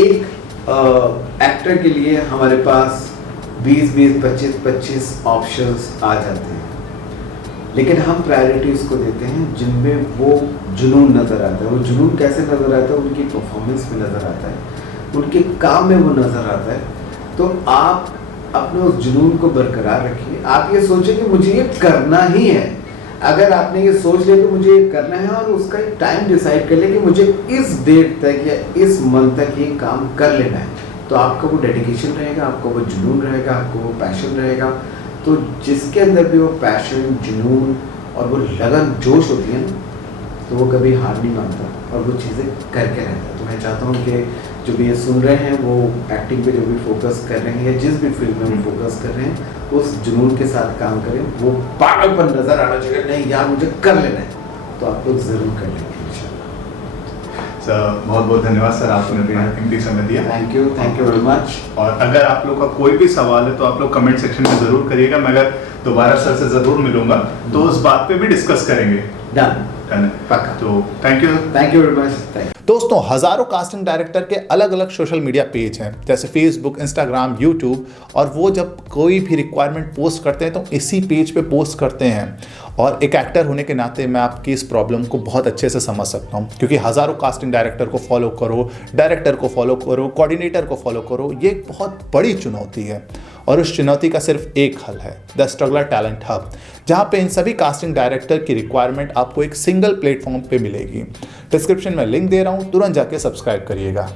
एक एक्टर के लिए हमारे पास 20-20, 25-25 ऑप्शंस आ जाते हैं, लेकिन हम प्रायोरिटीज को देते हैं जिनमें वो जुनून नज़र आता है। वो जुनून कैसे नज़र आता है? उनकी परफॉर्मेंस में नज़र आता है, उनके काम में वो नज़र आता है। तो आप अपने उस जुनून को बरकरार रखिए। आप ये सोचें कि मुझे ये करना ही है। अगर आपने ये सोच लिया कि मुझे ये करना है और उसका एक टाइम डिसाइड कर ले कि मुझे इस डेट तक या इस मंथ तक ये काम कर लेना है, तो आपका वो डेडिकेशन रहेगा, आपको वो जुनून रहेगा, आपको वो पैशन रहेगा। तो जिसके अंदर भी वो पैशन, जुनून और वो लगन, जोश होती है ना, तो वो कभी हार नहीं मानता और वो चीज़ें करके रहता है। तो मैं चाहता हूँ कि जो भी ये सुन रहे हैं वो एक्टिंग पे जो भी फोकस कर रहे हैं या जिस भी फील्ड में वो फोकस कर रहे हैं उस जुनून के साथ काम करें। वो पागलपन नजर आना चाहिए, नहीं यार मुझे कर लेना है, तो आप लोग जरूर कर लेंगे इंशाल्लाह। सर बहुत बहुत धन्यवाद सर, आपने अपना कीमती समय दिया। Thank you very much. और अगर आप लोग का कोई भी सवाल है तो आप लोग कमेंट सेक्शन में जरूर करिएगा। मैं अगर दोबारा सर से जरूर मिलूंगा तो उस बात पे भी डिस्कस करेंगे। डन, पक्का। तो thank you very much. Thank you. दोस्तों, हज़ारों कास्टिंग डायरेक्टर के अलग अलग सोशल मीडिया पेज हैं, जैसे फेसबुक, इंस्टाग्राम, यूट्यूब, और वो जब कोई भी रिक्वायरमेंट पोस्ट करते हैं तो इसी पेज पे पोस्ट करते हैं। और एक एक्टर होने के नाते मैं आपकी इस प्रॉब्लम को बहुत अच्छे से समझ सकता हूँ, क्योंकि हज़ारों कास्टिंग डायरेक्टर को फॉलो करो, डायरेक्टर को फॉलो करो, कोऑर्डिनेटर को फॉलो करो, ये एक बहुत बड़ी चुनौती है। और उस चुनौती का सिर्फ एक हल है, द स्ट्रगलर टैलेंट हब, जहाँ पे इन सभी कास्टिंग डायरेक्टर की रिक्वायरमेंट आपको एक सिंगल प्लेटफॉर्म पे मिलेगी। डिस्क्रिप्शन में लिंक दे रहा हूँ, तुरंत जाके सब्सक्राइब करिएगा।